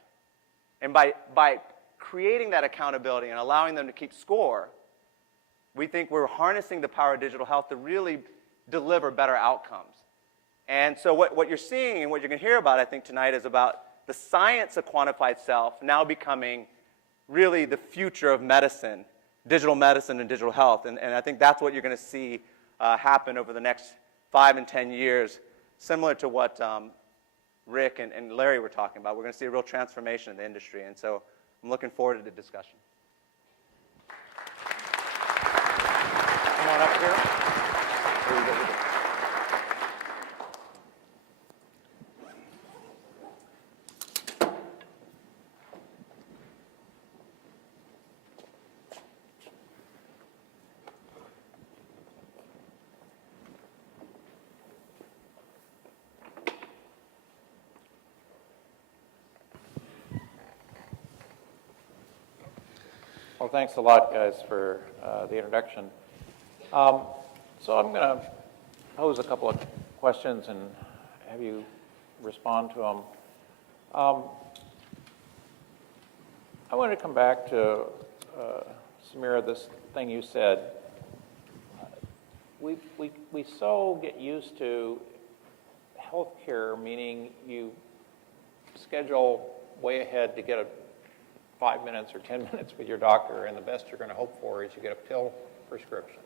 And by creating that accountability and allowing them to keep score, we think we're harnessing the power of digital health to really deliver better outcomes. And so what you're seeing and what you're going to hear about, I think, tonight is about the science of quantified self now becoming really the future of medicine, digital medicine and digital health. And I think that's what you're going to see happen over the next 5 and 10 years, similar to what Rick and Larry were talking about. We're going to see a real transformation in the industry. And so I'm looking forward to the discussion. Come on up here. Here we go. Well, thanks a lot, guys, for the introduction. So I'm going to pose a couple of questions and have you respond to them. I want to come back to, Samir, this thing you said. We so get used to healthcare, meaning you schedule way ahead to get a 5 minutes or 10 minutes with your doctor, and the best you're going to hope for is you get a pill prescription.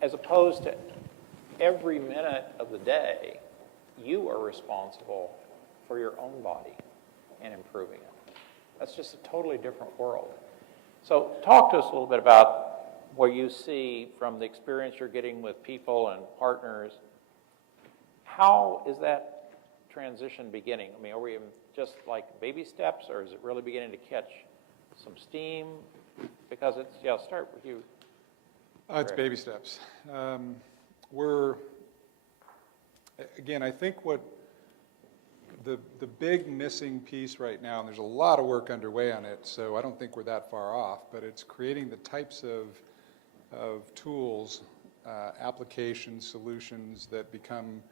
As opposed to every minute of the day, you are responsible for your own body and improving it. That's just a totally different world. So talk to us a little bit about what you see from the experience you're getting with people and partners. How is that transition beginning? I mean, are we in just like baby steps, or is it really beginning to catch some steam? Because it's, start with you. It's baby steps. Again, I think what the big missing piece right now, and there's a lot of work underway on it, so I don't think we're that far off, but it's creating the types of tools, applications, solutions that become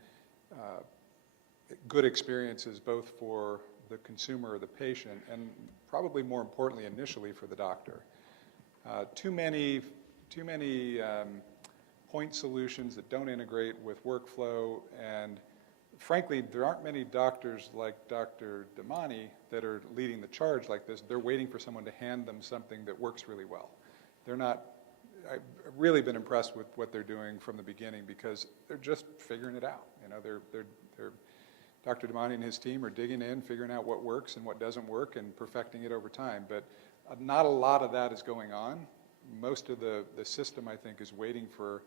good experiences both for the consumer or the patient, and probably more importantly initially for the doctor. Too many point solutions that don't integrate with workflow, and frankly, there aren't many doctors like Dr. Danami that are leading the charge like this. They're waiting for someone to hand them something that works really well. They're not. I've really been impressed with what they're doing from the beginning because they're just figuring it out. They're Dr. Danami and his team are digging in, figuring out what works and what doesn't work, and perfecting it over time. But not a lot of that is going on. Most of the system, I think, is waiting for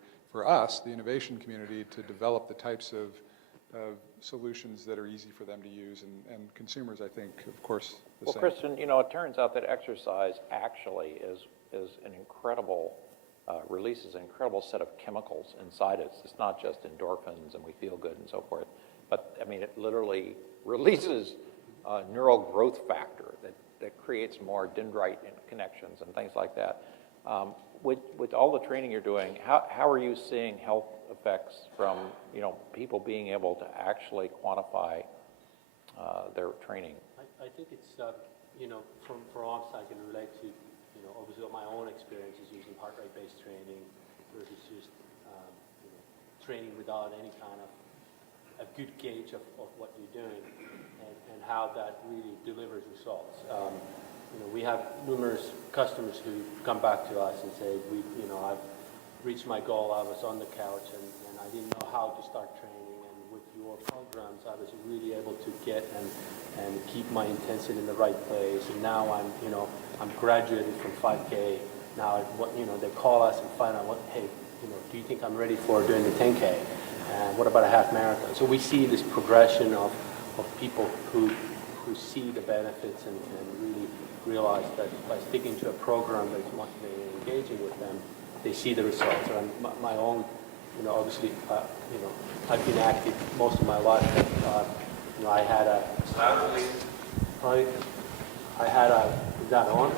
us, the innovation community, to develop the types of of solutions that are easy for them to use, and consumers, I think, of course, the Well, same. Christian, you know, it turns out that exercise actually is an incredible, releases an incredible set of chemicals inside us. It's not just endorphins and we feel good and so forth, but I mean, it literally releases a neural growth factor that creates more dendrite connections and things like that. With all the training you're doing, how are you seeing health effects from, you know, people being able to actually quantify their training? I think it's, you know, from us, I can relate to, you know, obviously my own experiences using heart rate-based training versus just, you know, training without any kind of a good gauge of what you're doing and how that really delivers results. You know, we have numerous customers who come back to us and say, you know, I've reached my goal, I was on the couch and I didn't know how to start training, and with your programs I was really able to get and keep my intensity in the right place, and now I'm graduated from 5K. Now, you know, they call us and find out, hey, you know, do you think I'm ready for doing the 10K? And what about a half marathon? So we see this progression of people who see the benefits and really realize that by sticking to a program that's motivating and engaging with them, they see the results. And my own, you know, obviously, you know, I've been active most of my life. You know, I had a, is that on?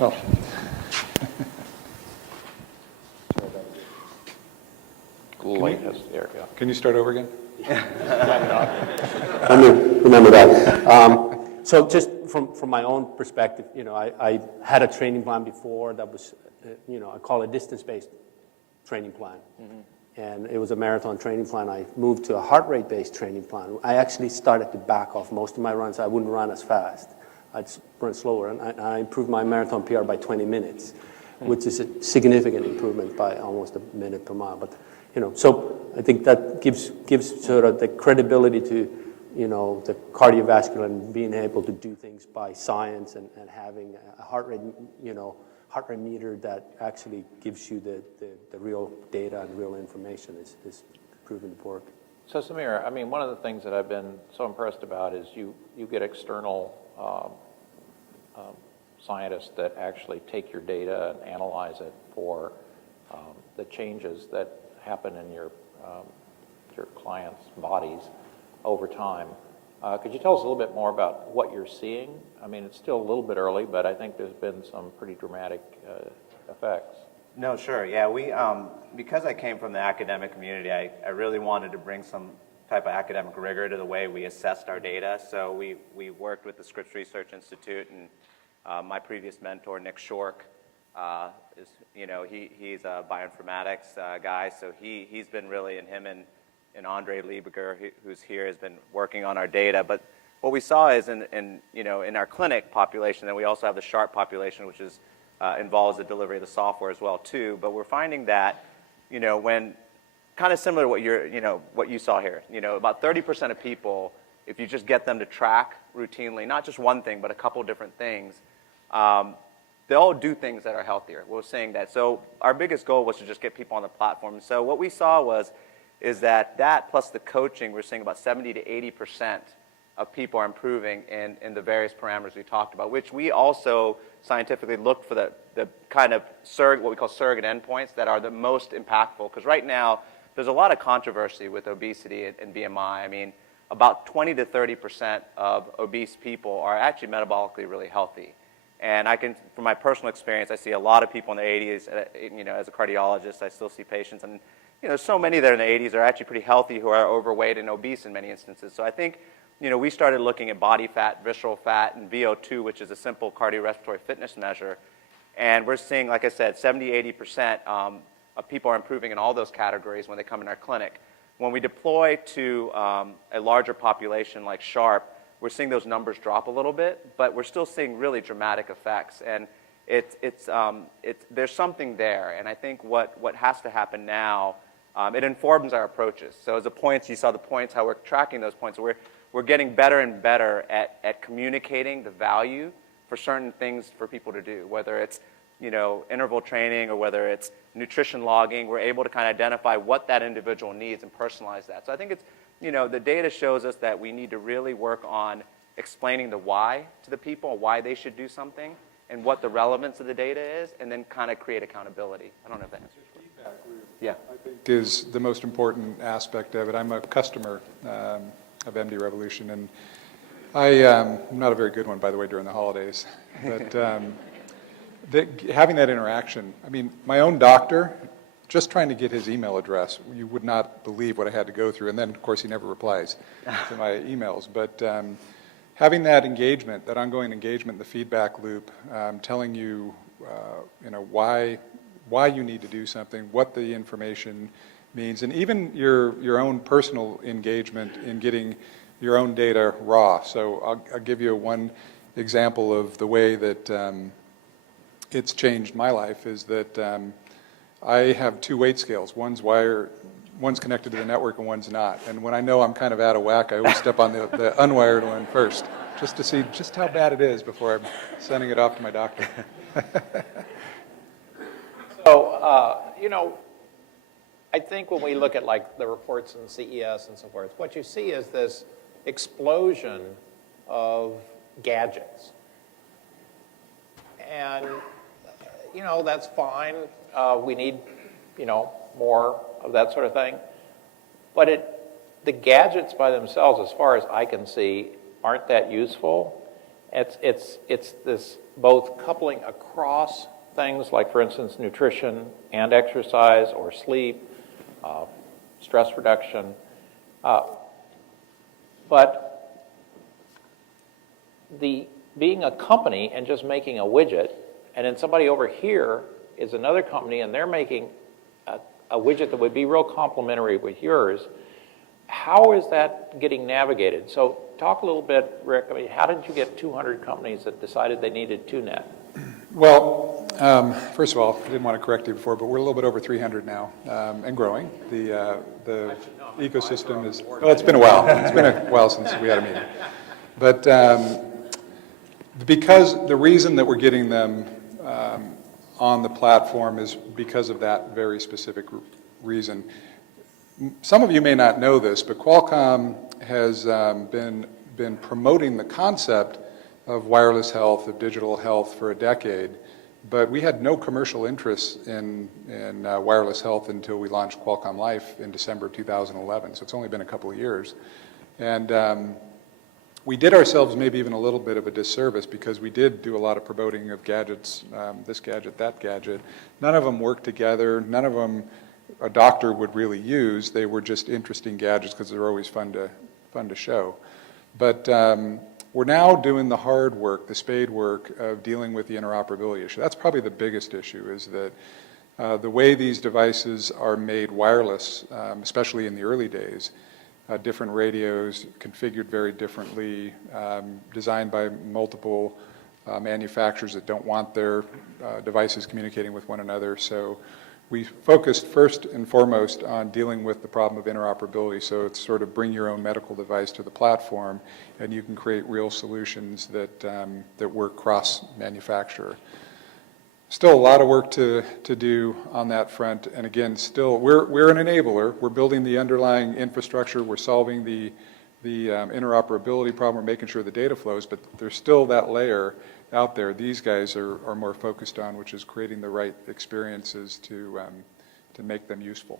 Oh. There we go. Can you start over again? Let me remember that. So just from my own perspective, you know, I had a training plan before that was, you know, I call it distance-based training plan. Mm-hmm. And it was a marathon training plan. I moved to a heart rate-based training plan. I actually started to back off most of my runs. I wouldn't run as fast. I'd run slower, and I improved my marathon PR by 20 minutes, which is a significant improvement by almost a minute per mile. But, you know, so I think that gives sort of the credibility to, you know, the cardiovascular and being able to do things by science and having a heart rate, you know, heart rate meter that actually gives you the real data and real information is proven to work. So Samir, I mean, one of the things that I've been so impressed about is you get external scientists that actually take your data and analyze it for the changes that happen in your clients' bodies over time. Could you tell us a little bit more about what you're seeing? I mean, it's still a little bit early, but I think there's been some pretty dramatic effects. No, sure. Yeah, we because I came from the academic community, I really wanted to bring some type of academic rigor to the way we assessed our data. So we worked with the Scripps Research Institute, and my previous mentor, Nick Shork, is, you know, he's a bioinformatics guy, so he's been really, and him and Andre Liebiger, who's here, has been working on our data. But what we saw is in our clinic population, then we also have the SHARP population, which is involves the delivery of the software as well too. But we're finding that, you know, when kind of similar to what you saw here, you know, about 30% of people, if you just get them to track routinely, not just one thing, but a couple different things, they'll do things that are healthier. We're saying that. So our biggest goal was to just get people on the platform. And so what we saw is that plus the coaching, we're seeing about 70 to 80% of people are improving in the various parameters we talked about, which we also scientifically looked for the kind of what we call surrogate endpoints that are the most impactful. Because right now, there's a lot of controversy with obesity and BMI. I mean, about 20 to 30% of obese people are actually metabolically really healthy. And I can, from my personal experience, I see a lot of people in their 80s, you know, as a cardiologist, I still see patients, and, you know, so many that are in their 80s are actually pretty healthy who are overweight and obese in many instances. So I think, you know, we started looking at body fat, visceral fat, and VO2, which is a simple cardiorespiratory fitness measure. And we're seeing, like I said, 70, 80% of people are improving in all those categories when they come in our clinic. When we deploy to a larger population like SHARP, we're seeing those numbers drop a little bit, but we're still seeing really dramatic effects. And there's something there. And I think what has to happen now, it informs our approaches. So as the points, you saw the points, how we're tracking those points. We're getting better and better at communicating the value for certain things for people to do, whether it's, you know, interval training or whether it's nutrition logging. We're able to kind of identify what that individual needs and personalize that. So I think the data shows us that we need to really work on explaining the why to the people, why they should do something, and what the relevance of the data is, and then kind of create accountability. I don't know if that answers your question. Yeah. I think is the most important aspect of it. I'm a customer of MD Revolution, and I'm not a very good one, by the way, during the holidays. But having that interaction, I mean, my own doctor, just trying to get his email address, you would not believe what I had to go through. And then, of course, he never replies to my emails. But having that engagement, that ongoing engagement, the feedback loop, telling you, why you need to do something, what the information means, and even your own personal engagement in getting your own data raw. So I'll give you one example of the way that it's changed my life is that I have two weight scales. One's connected to the network and one's not. And when I know I'm kind of out of whack, I always step on the unwired one first, just to see just how bad it is before I'm sending it off to my doctor. So, I think when we look at like the reports in CES and so forth, what you see is this explosion of gadgets. And, that's fine. We need, more of that sort of thing. But the gadgets by themselves, as far as I can see, aren't that useful. It's this both coupling across things like, for instance, nutrition and exercise or sleep, stress reduction. But being a company and just making a widget, and then somebody over here is another company and they're making a widget that would be real complementary with yours, how is that getting navigated? So talk a little bit, Rick, how did you get 200 companies that decided they needed TwoNet? Well, first of all, I didn't want to correct you before, but we're a little bit over 300 now and growing. The ecosystem is, well, it's been a while. It's been a while since we had a meeting. But because the reason that we're getting them on the platform is because of that very specific reason. Some of you may not know this, but Qualcomm has been promoting the concept of wireless health, of digital health for a decade, but we had no commercial interest in wireless health until we launched Qualcomm Life in December of 2011, so it's only been a couple of years. And we did ourselves maybe even a little bit of a disservice because we did do a lot of promoting of gadgets, this gadget, that gadget. None of them worked together, none of them a doctor would really use. They were just interesting gadgets because they're always fun to show. But we're now doing the hard work, the spade work of dealing with the interoperability issue. That's probably the biggest issue, is that the way these devices are made wireless, especially in the early days, different radios configured very differently, designed by multiple manufacturers that don't want their devices communicating with one another. So we focused first and foremost on dealing with the problem of interoperability. So it's sort of bring your own medical device to the platform, and you can create real solutions that work cross-manufacturer. Still a lot of work to do on that front, and again, still we're an enabler. We're building the underlying infrastructure. We're solving the interoperability problem. We're making sure the data flows, but there's still that layer out there these guys are more focused on, which is creating the right experiences to make them useful.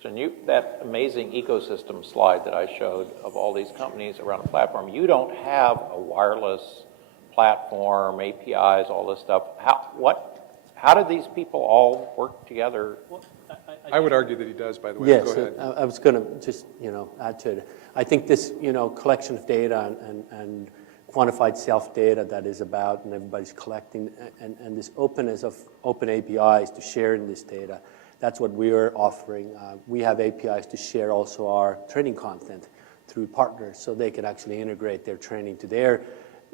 So Dristian, that amazing ecosystem slide that I showed of all these companies around a platform, you don't have a wireless platform, APIs, all this stuff. How did these people all work together? Well, I would argue that he does, by the way. Yes, go ahead. I was going to just add to it. I think this collection of data and quantified self-data that is about, and everybody's collecting, and this openness of open APIs to sharing this data, that's what we're offering. We have APIs to share also our training content through partners, so they can actually integrate their training to their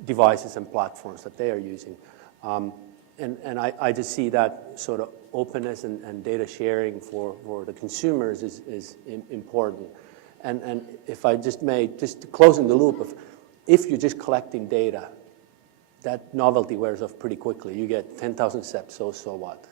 devices and platforms that they are using. And I just see that sort of openness and data sharing for the consumers is important. And if I just closing the loop of, if you're just collecting data, that novelty wears off pretty quickly. You get 10,000 steps, so what?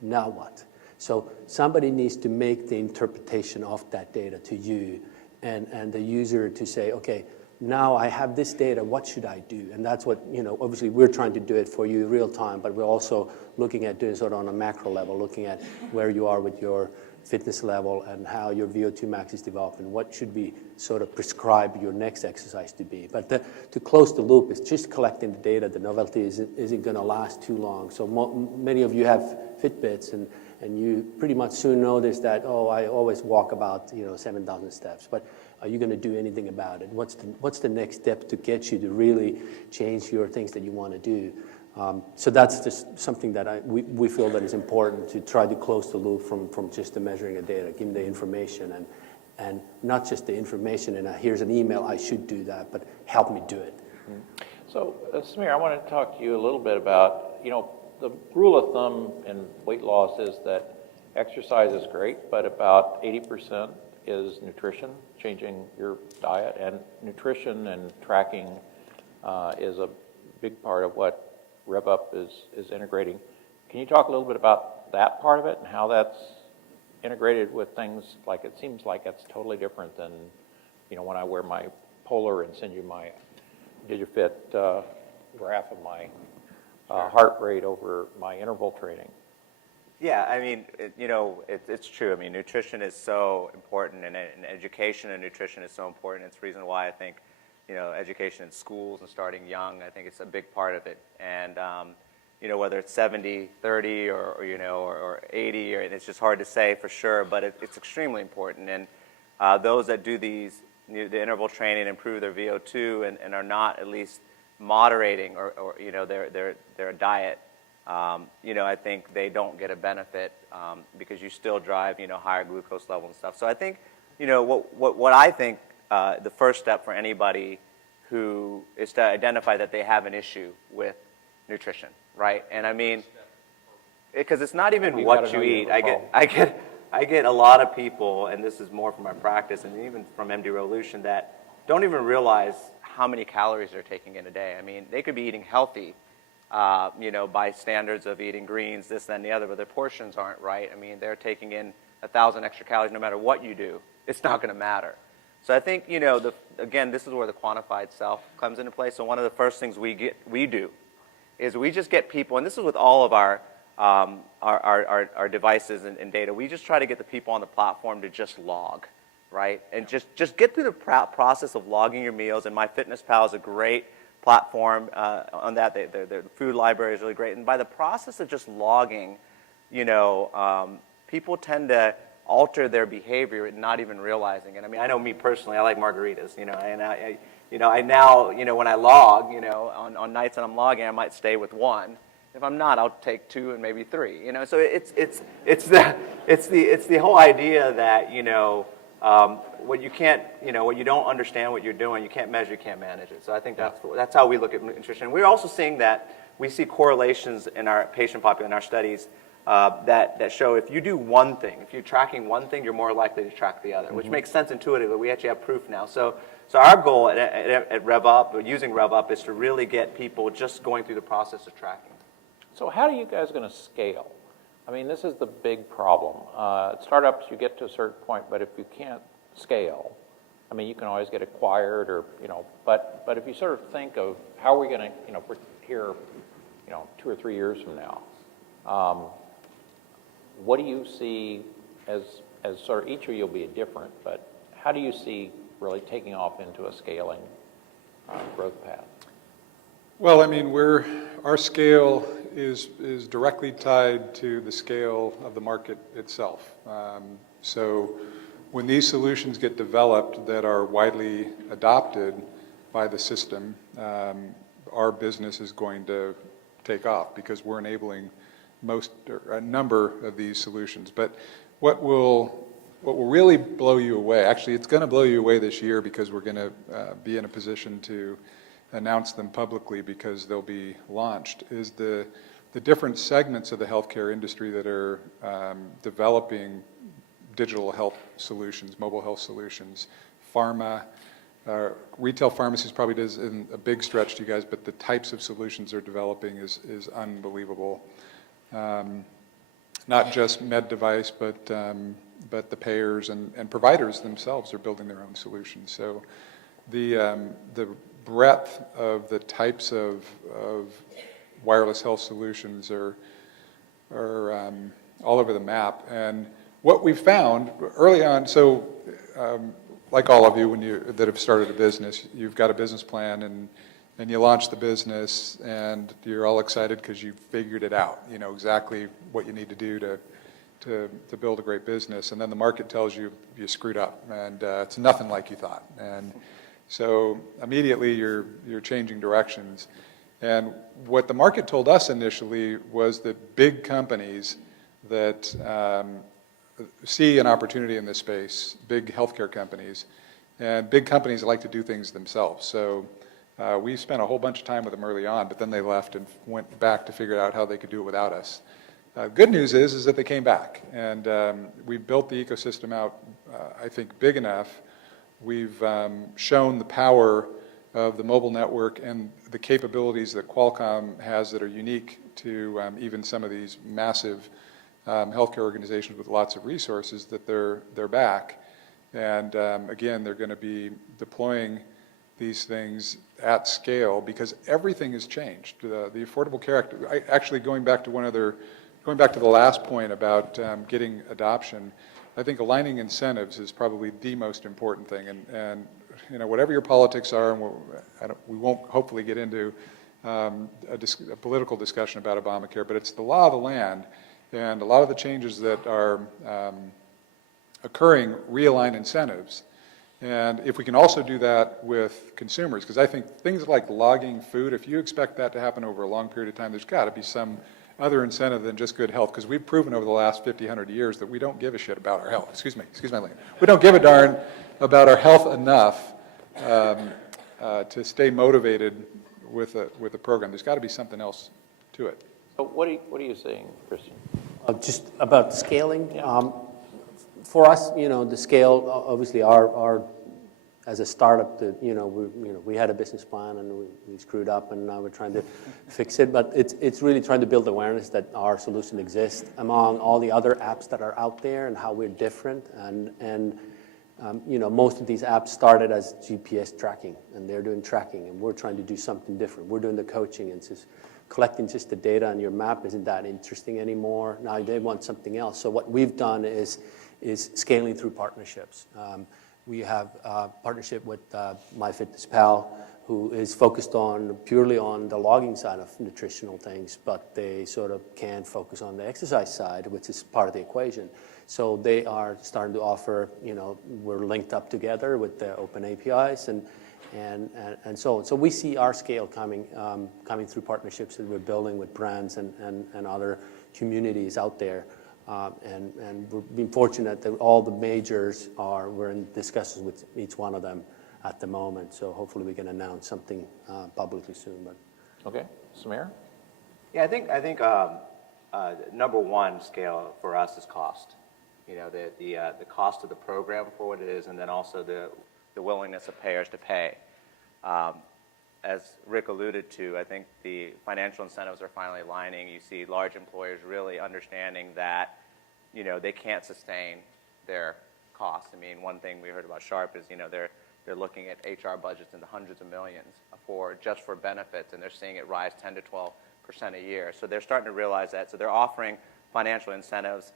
Now what? So somebody needs to make the interpretation of that data to you and the user to say, okay, now I have this data, what should I do? And that's what, obviously we're trying to do it for you real time, but we're also looking at doing sort of on a macro level, looking at where you are with your fitness level and how your VO2 max is developing, what should we sort of prescribe your next exercise to be. But to close the loop is just collecting the data. The novelty isn't going to last too long. So many of you have Fitbits, and you pretty much soon notice that, oh, I always walk about 7,000 steps. But are you going to do anything about it? What's the next step to get you to really change your things that you want to do? So that's just something that we feel that is important, to try to close the loop from just the measuring of data, giving the information, and not just the information and here's an email, I should do that, but help me do it. So, Samir, I want to talk to you a little bit about, the rule of thumb in weight loss is that exercise is great, but about 80% is nutrition, changing your diet, and nutrition and tracking is a big part of what RevUp is integrating. Can you talk a little bit about that part of it and how that's integrated with things like, it seems like it's totally different than, when I wear my Polar and send you my DigiFit graph of my heart rate over my interval training. Yeah, I mean, it's true. I mean, nutrition is so important, and education and nutrition is so important. It's the reason why I think, education in schools and starting young, I think it's a big part of it. And, whether it's 70, 30, or 80, or it's just hard to say for sure, but it's extremely important. And those that do the interval training, improve their VO2, and are not at least moderating or their diet, I think they don't get a benefit because you still drive, higher glucose level and stuff. So I think, what I think the first step for anybody who is to identify that they have an issue with nutrition, right? And I mean, because it's not even what you eat. I get a lot of people, and this is more from my practice and even from MD Revolution, that don't even realize how many calories they're taking in a day. I mean, they could be eating healthy, by standards of eating greens, this, that, and the other, but their portions aren't right. I mean, they're taking in 1,000 extra calories no matter what you do. It's not going to matter. So I think, again, this is where the quantified self comes into play. So one of the first things we do is we just get people, and this is with all of our devices and data, we just try to get the people on the platform to just log, right? And just get through the process of logging your meals. And MyFitnessPal is a great platform on that. The food library is really great. And by the process of just logging, people tend to alter their behavior and not even realizing it. I mean, I know me personally, I like margaritas, and I now, when I log, on nights that I'm logging, I might stay with one. If I'm not, I'll take 2 and maybe 3. So it's the whole idea that what you can't, what you don't understand what you're doing, you can't measure, you can't manage it. So I think that's how we look at nutrition. We're also seeing that we see correlations in our patient population, in our studies, that show if you do one thing, if you're tracking one thing, you're more likely to track the other, which makes sense intuitively. We actually have proof now. So our goal at RevUp, or using RevUp, is to really get people just going through the process of tracking. So how are you guys going to scale? I mean, this is the big problem. At startups, you get to a certain point, but if you can't scale, I mean, you can always get acquired, or but if you sort of think of how are we going to, if we're here, 2 or 3 years from now, what do you see as sort of, each of you will be different, but how do you see really taking off into a scaling growth path? Well, I mean, our scale is directly tied to the scale of the market itself. So when these solutions get developed that are widely adopted by the system, our business is going to take off because we're enabling a number of these solutions. But what will really blow you away, actually it's going to blow you away this year because we're going to be in a position to announce them publicly because they'll be launched, is the different segments of the healthcare industry that are developing digital health solutions, mobile health solutions, pharma, retail pharmacies probably does in a big stretch to you guys, but the types of solutions they're developing is unbelievable. Not just med device, but but the payers and providers themselves are building their own solutions. So the breadth of the types of wireless health solutions are all over the map. And what we found early on, so like all of you that have started a business, you've got a business plan and you launch the business and you're all excited because you figured it out. You know exactly what you need to do to build a great business. And then the market tells you you screwed up and it's nothing like you thought. And so immediately you're changing directions. And what the market told us initially was that big companies that see an opportunity in this space, big healthcare companies, and big companies like to do things themselves. So we spent a whole bunch of time with them early on, but then they left and went back to figure out how they could do it without us. Good news is that they came back, and we built the ecosystem out, I think, big enough. We've shown the power of the mobile network and the capabilities that Qualcomm has that are unique to even some of these massive healthcare organizations with lots of resources, that they're back. And again, they're going to be deploying these things at scale because everything has changed. The Affordable Care Act, actually going back to the last point about getting adoption, I think aligning incentives is probably the most important thing. And you know, whatever your politics are, and we won't hopefully get into a political discussion about Obamacare, but it's the law of the land, and a lot of the changes that are occurring realign incentives. And if we can also do that with consumers, because I think things like logging food, if you expect that to happen over a long period of time, there's got to be some other incentive than just good health, because we've proven over the last 50, 100 years that we don't give a shit about our health. Excuse my language. We don't give a darn about our health enough to stay motivated with a program. There's got to be something else to it. So what are you saying, Dristian? Just about scaling. Yeah. For us, the scale, obviously, our as a startup, we had a business plan and we screwed up, and now we're trying to fix it. But it's really trying to build awareness that our solution exists among all the other apps that are out there and how we're different. And most of these apps started as GPS tracking, and they're doing tracking, and we're trying to do something different. We're doing the coaching, and just collecting just the data on your map isn't that interesting anymore. Now they want something else. So what we've done is scaling through partnerships. We have a partnership with MyFitnessPal, who is focused purely on the logging side of nutritional things, but they sort of can focus on the exercise side, which is part of the equation. So they are starting to offer, we're linked up together with the open APIs and so on. So we see our scale coming through partnerships that we're building with brands and other communities out there. And we've been fortunate that all the majors we're in discussions with each one of them at the moment. So hopefully we can announce something publicly soon. But Okay, Samir? Yeah, I think number one scale for us is cost. The cost of the program for what it is, and then also the willingness of payers to pay. As Rick alluded to, I think the financial incentives are finally aligning. You see large employers really understanding that, they can't sustain their costs. I mean, one thing we heard about Sharp is, they're looking at HR budgets in the hundreds of millions just for benefits, and they're seeing it rise 10 to 12% a year. So they're starting to realize that. So they're offering financial incentives.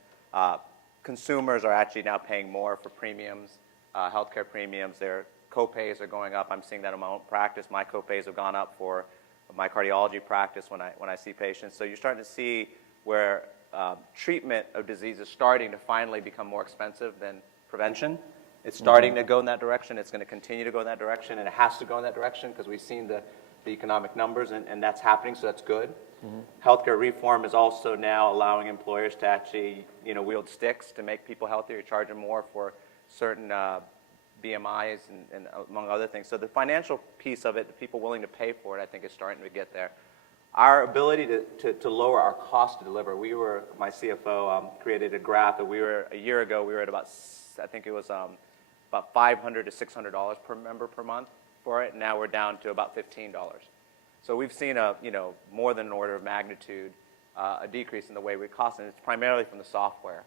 Consumers are actually now paying more for premiums, healthcare premiums. Their co-pays are going up. I'm seeing that in my own practice. My co-pays have gone up for my cardiology practice when I see patients. So you're starting to see where treatment of disease is starting to finally become more expensive than prevention. It's starting to go in that direction. It's going to continue to go in that direction, and it has to go in that direction because we've seen the economic numbers, and that's happening, so that's good. Healthcare reform is also now allowing employers to actually, wield sticks to make people healthier, charge them more for certain BMIs and among other things. So the financial piece of it, the people willing to pay for it, I think is starting to get there. Our ability to lower our cost to deliver, my CFO created a graph that a year ago, we were at about, I think it was about $500 to $600 per member per month for it. Now we're down to about $15. So we've seen more than an order of magnitude a decrease in the way we cost, and it's primarily from the software.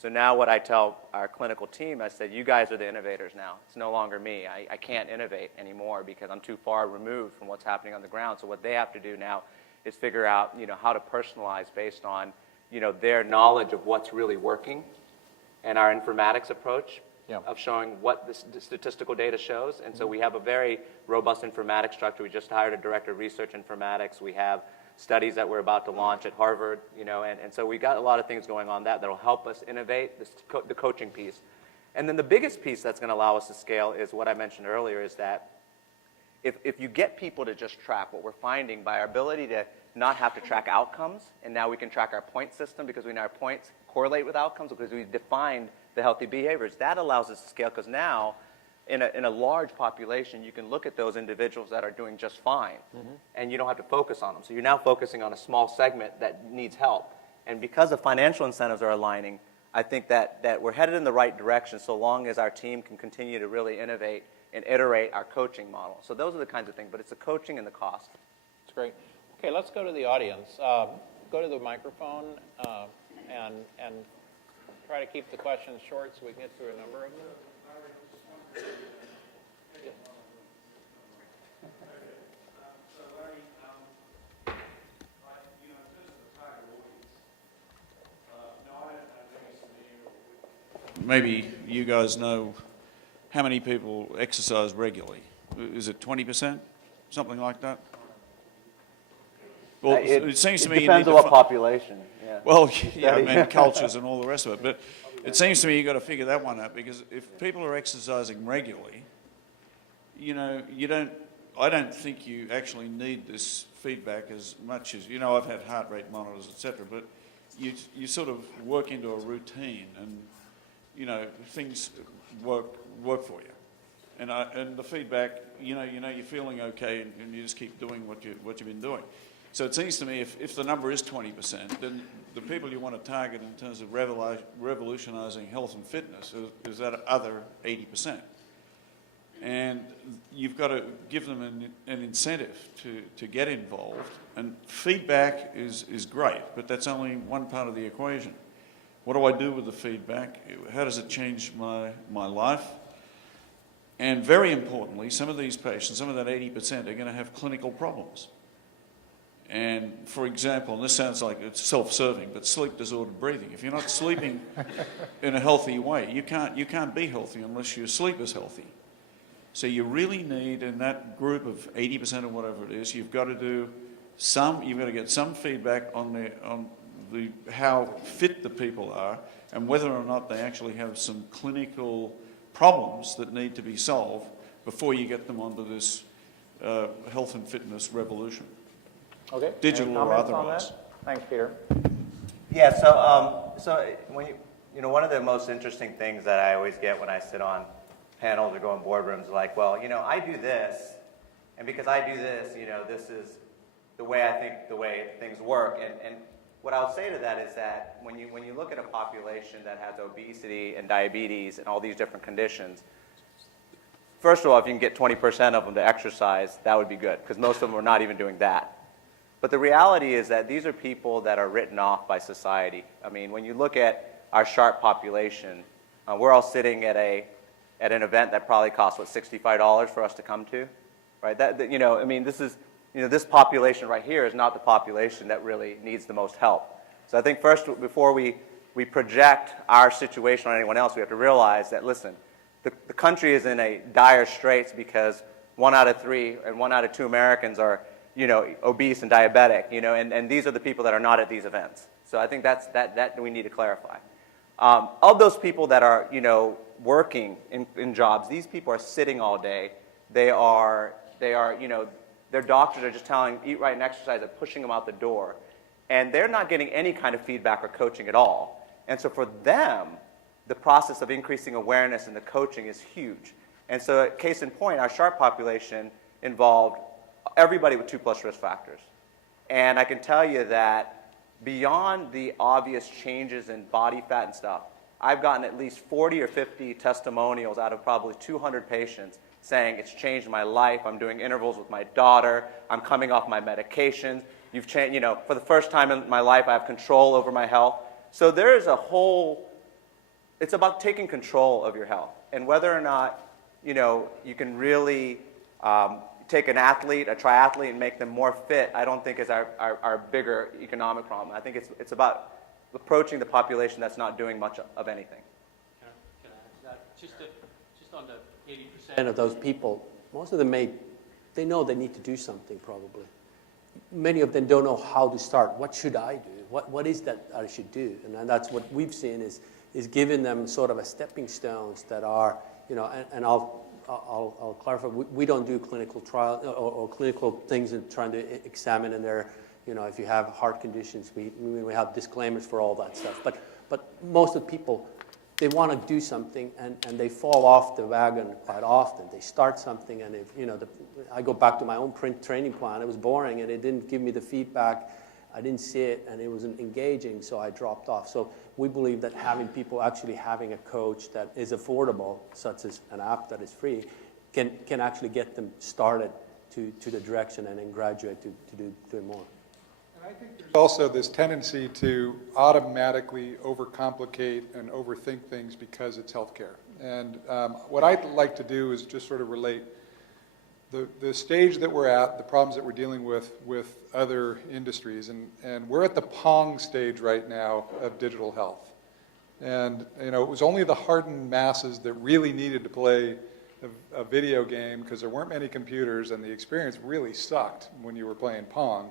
So now what I tell our clinical team, I said, you guys are the innovators now. It's no longer me. I can't innovate anymore because I'm too far removed from what's happening on the ground. So what they have to do now is figure out, how to personalize based on, their knowledge of what's really working and our informatics approach of showing what the statistical data shows. And so we have a very robust informatics structure. We just hired a director of research informatics. We have studies that we're about to launch at Harvard, and so we got a lot of things going on that'll help us innovate the coaching piece. And then the biggest piece that's going to allow us to scale is what I mentioned earlier, is that if you get people to just track, what we're finding by our ability to not have to track outcomes, and now we can track our point system because we know our points correlate with outcomes because we've defined the healthy behaviors, that allows us to scale because now in a large population, you can look at those individuals that are doing just fine, and you don't have to focus on them. So you're now focusing on a small segment that needs help. And because the financial incentives are aligning, I think that we're headed in the right direction so long as our team can continue to really innovate and iterate our coaching model. So those are the kinds of things, but it's the coaching and the cost. That's great. Okay, let's go to the audience. Go to the microphone and try to keep the questions short so we can get through a number of them. Maybe you guys know how many people exercise regularly. Is it 20%? Something like that? Well, it seems to me... It depends on what population, yeah. Well, yeah, I mean, cultures and all the rest of it. But it seems to me you've got to figure that one out, because if people are exercising regularly, I don't think you actually need this feedback as much as, I've had heart rate monitors, etc., but you sort of work into a routine and, things work for you. And the feedback, you're feeling okay and you just keep doing what you've been doing. So it seems to me if the number is 20%, then the people you want to target in terms of revolutionizing health and fitness is that other 80%. And you've got to give them an incentive to get involved. And feedback is great, but that's only one part of the equation. What do I do with the feedback? How does it change my life? And very importantly, some of these patients, some of that 80%, are going to have clinical problems. And for example, and this sounds like it's self-serving, but sleep-disordered breathing. If you're not sleeping in a healthy way, you can't be healthy unless your sleep is healthy. So you really need, in that group of 80% or whatever it is, you've got to get some feedback on how fit the people are and whether or not they actually have some clinical problems that need to be solved before you get them onto this health and fitness revolution. Okay. Digital or otherwise. Thanks, Peter. Yeah, so when one of the most interesting things that I always get when I sit on panels or go in boardrooms, like, well, I do this, and because I do this, this is the way I think the way things work. And what I'll say to that is that when you look at a population that has obesity and diabetes and all these different conditions, first of all, if you can get 20% of them to exercise, that would be good, because most of them are not even doing that. But the reality is that these are people that are written off by society. I mean, when you look at our sharp population, we're all sitting at an event that probably costs, $65 for us to come to, right? This population right here is not the population that really needs the most help. So I think first, before we project our situation on anyone else, we have to realize that, listen, the country is in a dire straits because 1 out of 3 and 1 out of 2 Americans are obese and diabetic, and these are the people that are not at these events. So I think that we need to clarify. Of those people that are, working in jobs, these people are sitting all day. Their doctors are just telling them, eat right and exercise, and pushing them out the door. And they're not getting any kind of feedback or coaching at all. And so for them, the process of increasing awareness and the coaching is huge. And so case in point, our SHARP population involved everybody with 2+ risk factors. And I can tell you that beyond the obvious changes in body fat and stuff, I've gotten at least 40 or 50 testimonials out of probably 200 patients saying it's changed my life. I'm doing intervals with my daughter. I'm coming off my medications. You've changed, for the first time in my life, I have control over my health. So there is a whole it's about taking control of your health and whether or not, you know, you can really take an athlete, a triathlete, and make them more fit, I don't think is our bigger economic problem. I think it's about approaching the population that's not doing much of anything. Can I add to that? Just on the 80% of those people, most of them they know they need to do something probably. Many of them don't know how to start. What should I do? What is that I should do? And that's what we've seen is giving them sort of a stepping stones that are, you know, and I'll clarify, we don't do clinical trial or clinical things and trying to examine in there, you know, if you have heart conditions, we have disclaimers for all that stuff. But most of the people, they want to do something and they fall off the wagon quite often. They start something and, if, you know, I go back to my own print training plan. It was boring and it didn't give me the feedback. I didn't see it and it wasn't engaging, so I dropped off. So we believe that having people actually having a coach that is affordable, such as an app that is free, can actually get them started to the direction and then graduate to do more. And I think there's also this tendency to automatically overcomplicate and overthink things because it's healthcare. And what I'd like to do is just sort of relate the stage that we're at, the problems that we're dealing with other industries, and we're at the Pong stage right now of digital health. And you know, it was only the hardened masses that really needed to play a video game because there weren't many computers and the experience really sucked when you were playing Pong.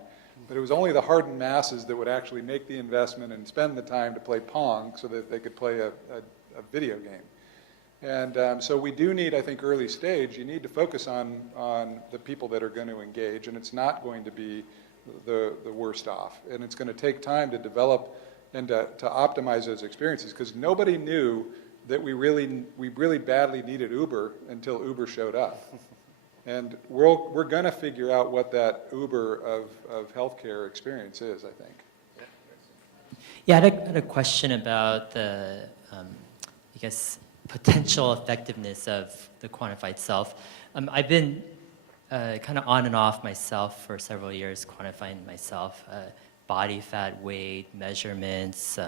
But it was only the hardened masses that would actually make the investment and spend the time to play Pong so that they could play a video game. And so we do need, I think, early stage, you need to focus on the people that are going to engage, and it's not going to be the worst off. And it's going to take time to develop and to optimize those experiences, because nobody knew that we really badly needed Uber until Uber showed up. And we're going to figure out what that Uber of healthcare experience is, I think. Yeah, I had a question about the, I guess, potential effectiveness of the quantified self. I've been kind of on and off myself for several years, quantifying myself, body fat, weight, measurements,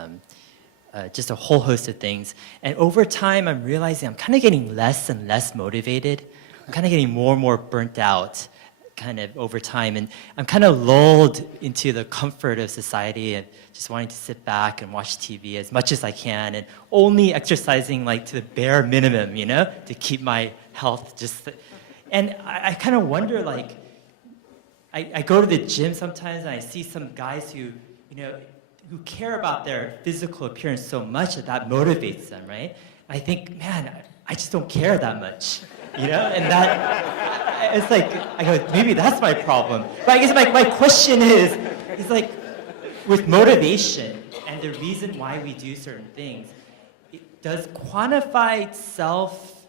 just a whole host of things. And over time, I'm realizing I'm kind of getting less and less motivated. I'm kind of getting more and more burnt out kind of over time. And I'm kind of lulled into the comfort of society and just wanting to sit back and watch TV as much as I can and only exercising like to the bare minimum, you know, to keep my health just. And I kind of wonder, like, I go to the gym sometimes and I see some guys who, you know, who care about their physical appearance so much that motivates them, right? I think, man, I just don't care that much. You know, and that, it's like, I go, maybe that's my problem. But I guess my question is like, with motivation and the reason why we do certain things, does quantified self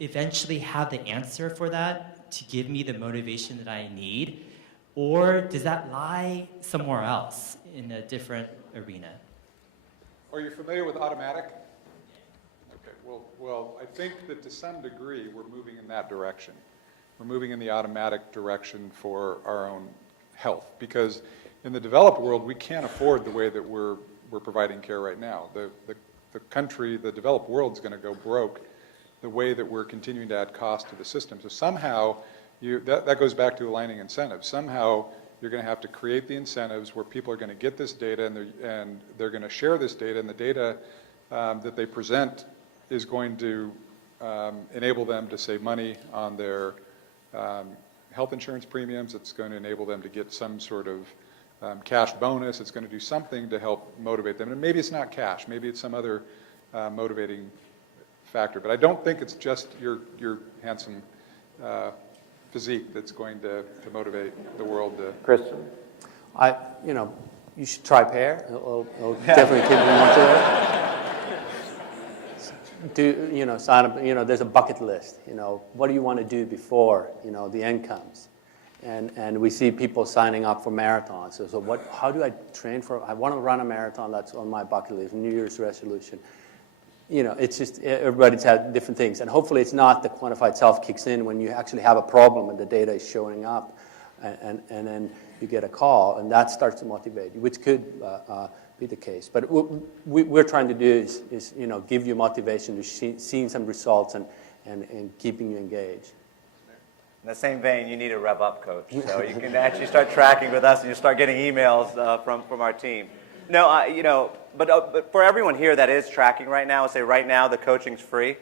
eventually have the answer for that to give me the motivation that I need? Or does that lie somewhere else in a different arena? Are you familiar with automatic? Well, I think that to some degree we're moving in that direction. We're moving in the automatic direction for our own health, because in the developed world we can't afford the way that we're providing care right now. The country, the developed world, is going to go broke the way that we're continuing to add cost to the system. So somehow that goes back to aligning incentives. Somehow you're going to have to create the incentives where people are going to get this data and they're going to share this data, and the data that they present is going to enable them to save money on their health insurance premiums. It's going to enable them to get some sort of cash bonus. It's going to do something to help motivate them. And maybe it's not cash. Maybe it's some other motivating factor. But I don't think it's just your handsome physique that's going to motivate the world to... Christian? You should try PEAR. It'll definitely keep you motivated. Sign up, there's a bucket list. What do you want to do before, the end comes? And we see people signing up for marathons. So how do I train for, I want to run a marathon, that's on my bucket list, New Year's resolution. It's just, everybody's had different things. And hopefully it's not the quantified self kicks in when you actually have a problem and the data is showing up. and then you get a call, and that starts to motivate you, which could be the case. But what we're trying to do is give you motivation to seeing some results and keeping you engaged. In the same vein, you need a Rev Up coach. So you can actually start tracking with us, and you start getting emails from our team. No, but for everyone here that is tracking right now, I'll say right now the coaching's free.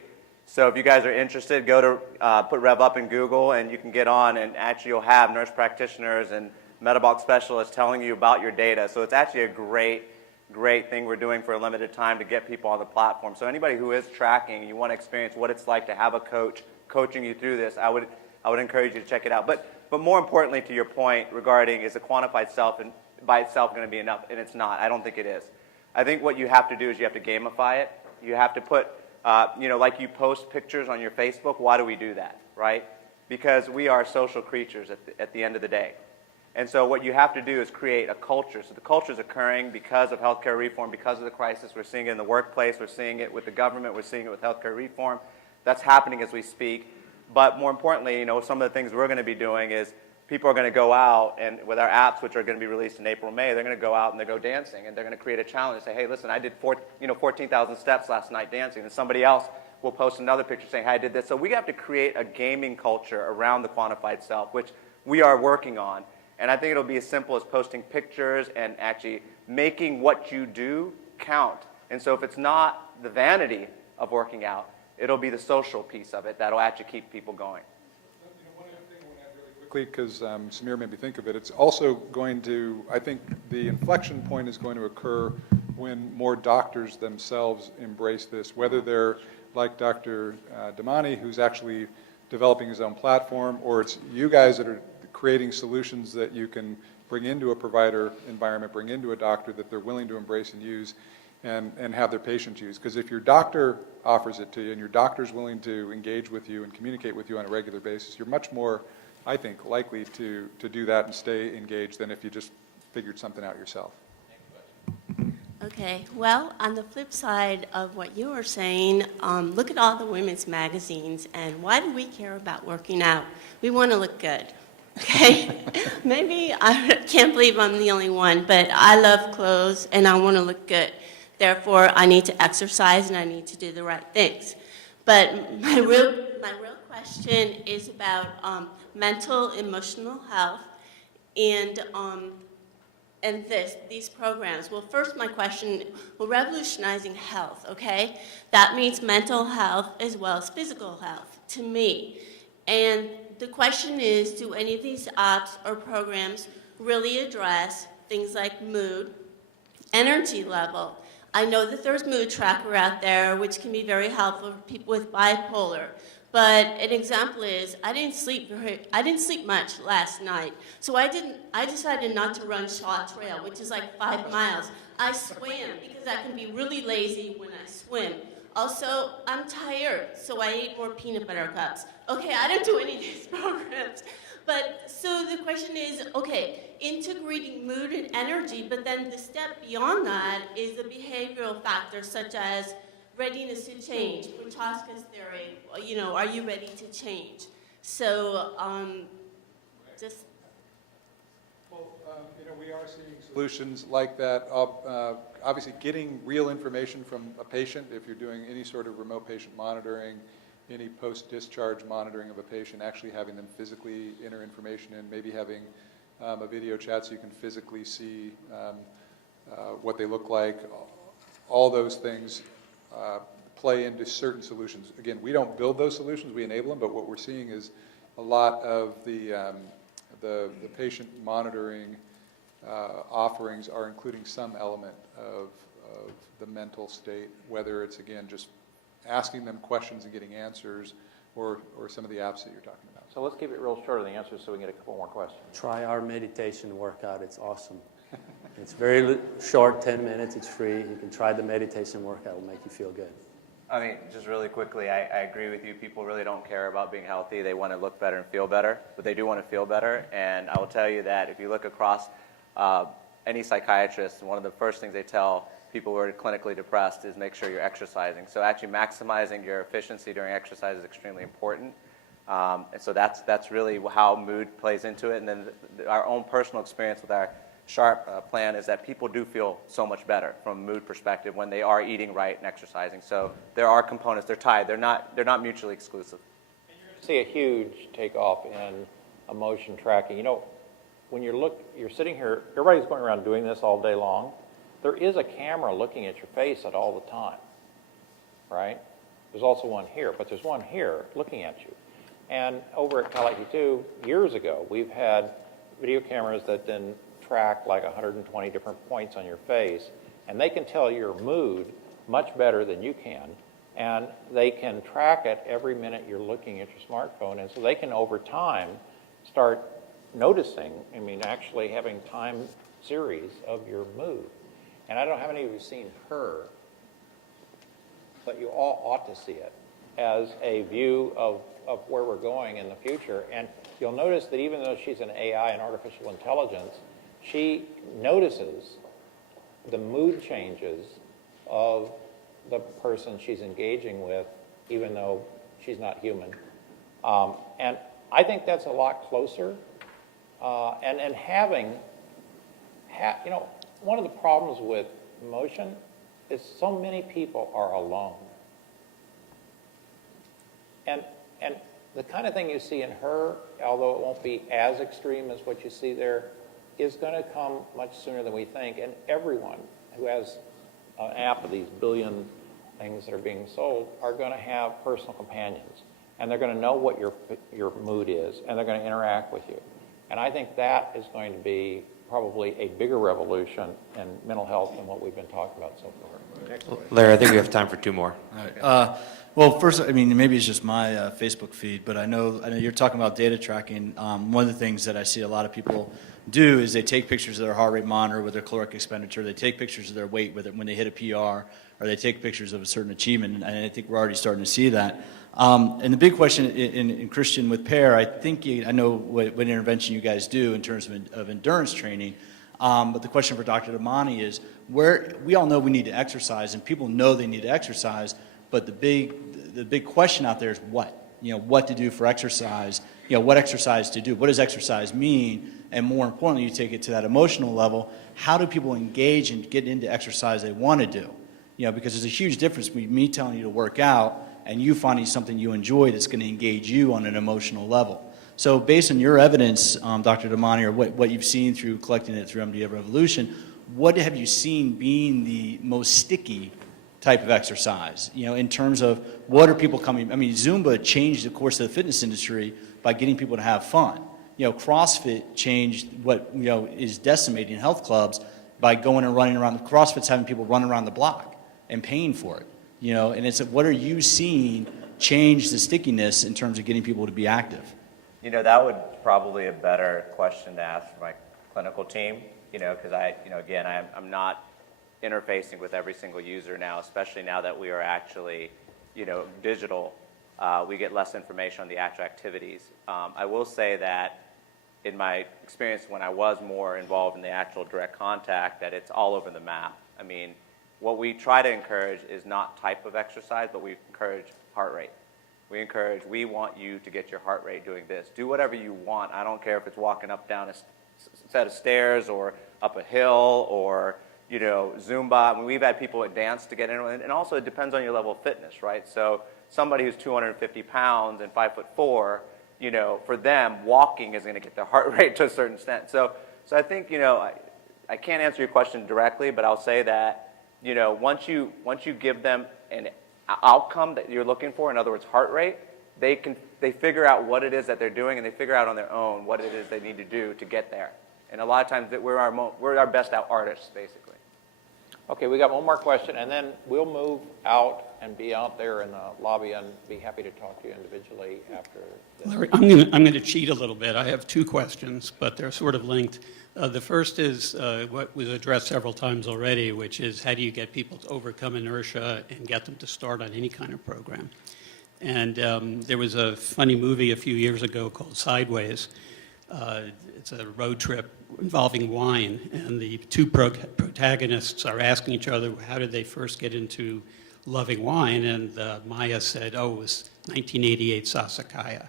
So if you guys are interested, go to put Rev Up in Google, and you can get on, and actually you'll have nurse practitioners and metabolic specialists telling you about your data. So it's actually a great thing we're doing for a limited time to get people on the platform. So anybody who is tracking, you want to experience what it's like to have a coach coaching you through this, I would encourage you to check it out. But more importantly, to your point regarding is the quantified self and by itself going to be enough, and it's not. I don't think it is. I think what you have to do is you have to gamify it. You have to put, like you post pictures on your Facebook. Why do we do that, right? Because we are social creatures at the end of the day. And so what you have to do is create a culture. So the culture is occurring because of healthcare reform, because of the crisis. We're seeing it in the workplace. We're seeing it with the government. We're seeing it with healthcare reform. That's happening as we speak. But more importantly, some of the things we're going to be doing is people are going to go out, and with our apps, which are going to be released in April, May, they're going to go out and they go dancing, and they're going to create a challenge and say, hey, listen, I did 14,000 steps last night dancing, and somebody else will post another picture saying, hey, I did this. So we have to create a gaming culture around the quantified self, which we are working on. And I think it'll be as simple as posting pictures and actually making what you do count. And so if it's not the vanity of working out, it'll be the social piece of it that'll actually keep people going. One other thing I want to add really quickly, because Samir made me think of it, it's also going to, I think the inflection point is going to occur when more doctors themselves embrace this, whether they're like Dr. Danami, who's actually developing his own platform, or it's you guys that are creating solutions that you can bring into a provider environment, bring into a doctor that they're willing to embrace and use and have their patients use. Because if your doctor offers it to you and your doctor's willing to engage with you and communicate with you on a regular basis, you're much more, I think, likely to do that and stay engaged than if you just figured something out yourself. Okay, well, on the flip side of what you were saying, look at all the women's magazines, and why do we care about working out? We want to look good, okay? Maybe I can't believe I'm the only one, but I love clothes and I want to look good. Therefore, I need to exercise and I need to do the right things. But my real question is about mental, emotional health and these programs. Well, first my question, well, revolutionizing health, okay? That means mental health as well as physical health to me. And the question is, do any of these apps or programs really address things like mood, energy level? I know that there's mood tracker out there, which can be very helpful for people with bipolar. But an example is, I didn't sleep much last night. So I decided not to run Shaw Trail, which is like 5 miles. I swam because I can be really lazy when I swim. Also, I'm tired, so I ate more peanut butter cups. Okay, I didn't do any of these programs. But so the question is, okay, integrating mood and energy, but then the step beyond that is the behavioral factors such as readiness to change, Prochaska's theory, are you ready to change? So, just... Well, we are seeing solutions like that. Obviously, getting real information from a patient, if you're doing any sort of remote patient monitoring, any post-discharge monitoring of a patient, actually having them physically enter information in, maybe having a video chat so you can physically see what they look like. All those things play into certain solutions. Again, we don't build those solutions, we enable them, but what we're seeing is a lot of the patient monitoring offerings are including some element of the mental state, whether it's, again, just asking them questions and getting answers, or some of the apps that you're talking about. So let's keep it real short on the answers so we can get a couple more questions. Try our meditation workout. It's awesome. It's very short, 10 minutes. It's free. You can try the meditation workout. It'll make you feel good. I mean, just really quickly, I agree with you. People really don't care about being healthy. They want to look better and feel better, but they do want to feel better. And I will tell you that if you look across any psychiatrist, one of the first things they tell people who are clinically depressed is make sure you're exercising. So actually maximizing your efficiency during exercise is extremely important. And so that's really how mood plays into it. And then our own personal experience with our SHARP plan is that people do feel so much better from a mood perspective when they are eating right and exercising. So there are components, they're tied, they're not mutually exclusive. See a huge takeoff in emotion tracking. You know, when you're sitting here, everybody's going around doing this all day long. There is a camera looking at your face at all the time, right? There's also one here, but there's one here looking at you. And over at Cal IT2, years ago, we've had video cameras that then track like 120 different points on your face, and they can tell your mood much better than you can. And they can track it every minute you're looking at your smartphone, and so they can, over time, start noticing, I mean, actually having time series of your mood. And I don't know how many of you have seen Her, but you all ought to see it as a view of where we're going in the future. And you'll notice that even though she's an AI and artificial intelligence, she notices the mood changes of the person she's engaging with, even though she's not human. And I think that's a lot closer. And having, you know, one of the problems with emotion is so many people are alone. And the kind of thing you see in Her, although it won't be as extreme as what you see there, is going to come much sooner than we think. And everyone who has an app of these billion things that are being sold are going to have personal companions. And they're going to know what your mood is, and they're going to interact with you. And I think that is going to be probably a bigger revolution in mental health than what we've been talking about so far. Larry, I think we have time for two more. All right. Well, first, I mean, maybe it's just my Facebook feed, but I know you're talking about data tracking. One of the things that I see a lot of people do is they take pictures of their heart rate monitor with their caloric expenditure, they take pictures of their weight with it when they hit a PR, or they take pictures of a certain achievement, and I think we're already starting to see that. And the big question in Christian with PEAR, I know what intervention you guys do in terms of endurance training, but the question for Dr. Danami is, we all know we need to exercise, and people know they need to exercise, but the big question out there is what? You know, what to do for exercise, you know, what exercise to do, what does exercise mean, and more importantly, you take it to that emotional level, how do people engage and get into exercise they want to do? You know, because there's a huge difference between me telling you to work out and you finding something you enjoy that's going to engage you on an emotional level. So based on your evidence, Dr. Danami, or what you've seen through collecting it through MD Revolution, what have you seen being the most sticky type of exercise? You know, in terms of what are people coming, I mean, Zumba changed the course of the fitness industry by getting people to have fun. You know, CrossFit changed what, you know, is decimating health clubs by going and running around. CrossFit's having people run around the block and paying for it. You know, and it's what are you seeing change the stickiness in terms of getting people to be active? You know, that would probably a better question to ask for my clinical team, you know, because again, I'm not interfacing with every single user now, especially now that we are actually, you know, digital. We get less information on the actual activities. I will say that in my experience when I was more involved in the actual direct contact, that it's all over the map. I mean, what we try to encourage is not type of exercise, but we encourage heart rate. We want you to get your heart rate doing this. Do whatever you want. I don't care if it's walking up down a set of stairs or up a hill or, you know, Zumba. I mean, we've had people that dance to get in, and also it depends on your level of fitness, right? So somebody who's 250 pounds and 5'4", you know, for them, walking is going to get their heart rate to a certain extent. So I think, you know, I can't answer your question directly, but I'll say that, you know, once you give them an outcome that you're looking for, in other words, heart rate, they figure out what it is that they're doing, and they figure out on their own what it is they need to do to get there. And a lot of times we're our best artists, basically. Okay, we got one more question, and then we'll move out and be out there in the lobby and be happy to talk to you individually after this. Larry, I'm going to cheat a little bit. I have two questions, but they're sort of linked. The first is what was addressed several times already, which is how do you get people to overcome inertia and get them to start on any kind of program? And there was a funny movie a few years ago called Sideways. It's a road trip involving wine, and the two protagonists are asking each other how did they first get into loving wine, and Maya said, oh, it was 1988 Sassicaia.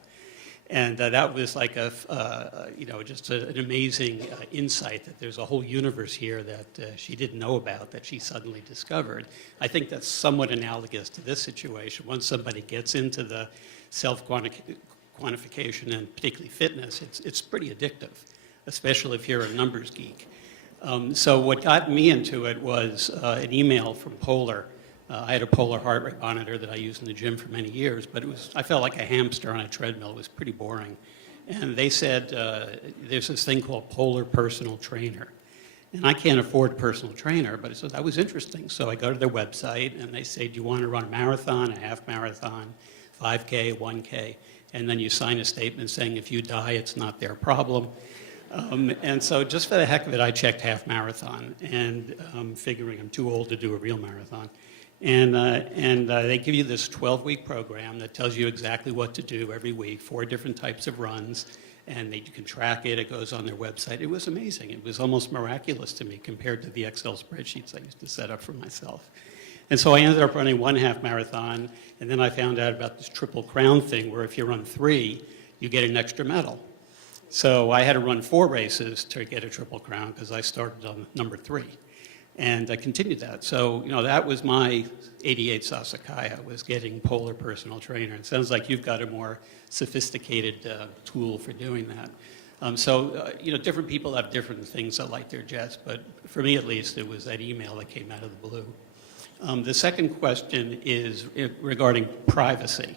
And that was like just an amazing insight that there's a whole universe here that she didn't know about that she suddenly discovered. I think that's somewhat analogous to this situation. Once somebody gets into the self-quantification and particularly fitness, it's pretty addictive, especially if you're a numbers geek. So what got me into it was an email from Polar. I had a Polar heart rate monitor that I used in the gym for many years, but I felt like a hamster on a treadmill. It was pretty boring. And they said, there's this thing called Polar Personal Trainer. And I can't afford a personal trainer, but so that was interesting. So I go to their website, and they say, do you want to run a marathon, a half marathon, 5K, 1K? And then you sign a statement saying if you die, it's not their problem. And so just for the heck of it, I checked half marathon, and figuring I'm too old to do a real marathon. And they give you this 12-week program that tells you exactly what to do every week, 4 different types of runs, and you can track it. It goes on their website. It was amazing. It was almost miraculous to me compared to the Excel spreadsheets I used to set up for myself. And so I ended up running 1 half marathon, and then I found out about this Triple Crown thing where if you run 3, you get an extra medal. So I had to run 4 races to get a Triple Crown because I started on number 3. And I continued that. So, that was my 88 Sasakaya, was getting Polar Personal Trainer. It sounds like you've got a more sophisticated tool for doing that. Different people have different things that light their jets, but for me at least, it was that email that came out of the blue. The second question is regarding privacy.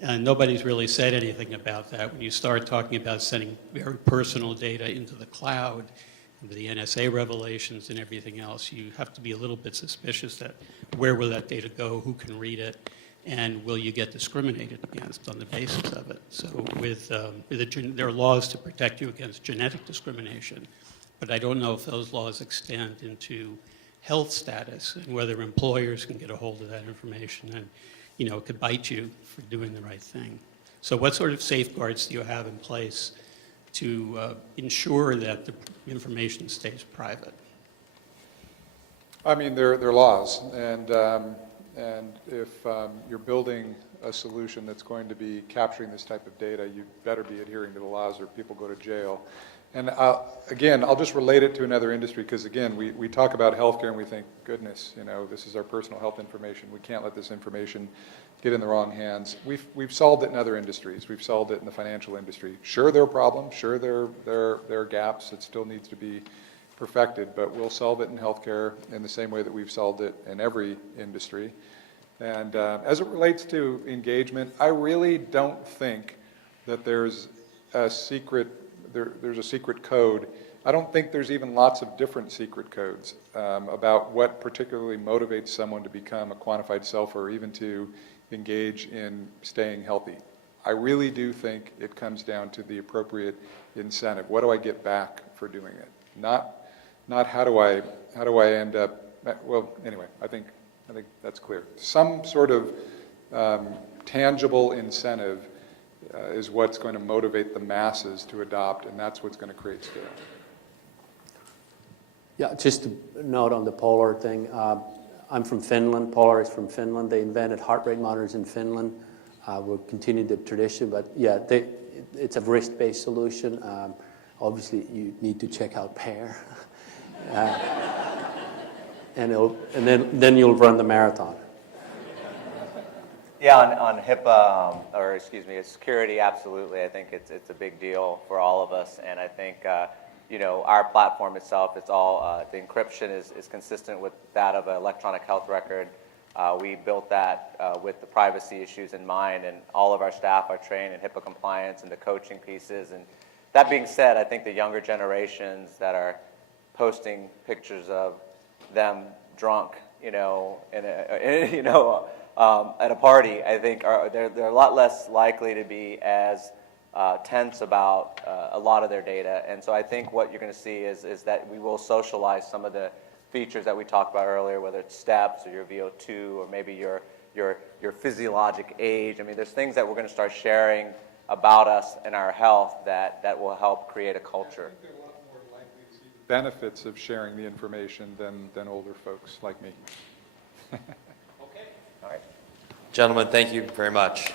Nobody's really said anything about that. When you start talking about sending very personal data into the cloud, the NSA revelations and everything else, you have to be a little bit suspicious that where will that data go, who can read it, and will you get discriminated against on the basis of it. So there are laws to protect you against genetic discrimination, but I don't know if those laws extend into health status and whether employers can get a hold of that information and, it could bite you for doing the right thing. So what sort of safeguards do you have in place to ensure that the information stays private? I mean, there are laws, and if you're building a solution that's going to be capturing this type of data, you better be adhering to the laws or people go to jail. And again, I'll just relate it to another industry because, again, we talk about healthcare and we think, goodness, this is our personal health information. We can't let this information get in the wrong hands. We've solved it in other industries. We've solved it in the financial industry. Sure, there are problems. Sure, there are gaps. It still needs to be perfected, but we'll solve it in healthcare in the same way that we've solved it in every industry. And as it relates to engagement, I really don't think that there's a secret code. I don't think there's even lots of different secret codes about what particularly motivates someone to become a quantified self or even to engage in staying healthy. I really do think it comes down to the appropriate incentive. What do I get back for doing it? Not how do I end up, well, anyway, I think that's clear. Some sort of tangible incentive is what's going to motivate the masses to adopt, and that's what's going to create scale. Yeah, just to note on the Polar thing, I'm from Finland. Polar is from Finland. They invented heart rate monitors in Finland. We'll continue the tradition, but yeah, it's a wrist-based solution. Obviously, you need to check out PEAR, and then you'll run the marathon. Yeah, on HIPAA, security, absolutely. I think it's a big deal for all of us, and I think our platform itself, it's all the encryption is consistent with that of an electronic health record. We built that with the privacy issues in mind, and all of our staff are trained in HIPAA compliance and the coaching pieces. And that being said, I think the younger generations that are posting pictures of them drunk, at a party, I think they're a lot less likely to be as tense about a lot of their data. And so I think what you're going to see is that we will socialize some of the features that we talked about earlier, whether it's steps or your VO2 or maybe your physiologic age. I mean, there's things that we're going to start sharing about us and our health that will help create a culture. I think they're a lot more likely to see the benefits of sharing the information than older folks like me. Gentlemen, thank you very much.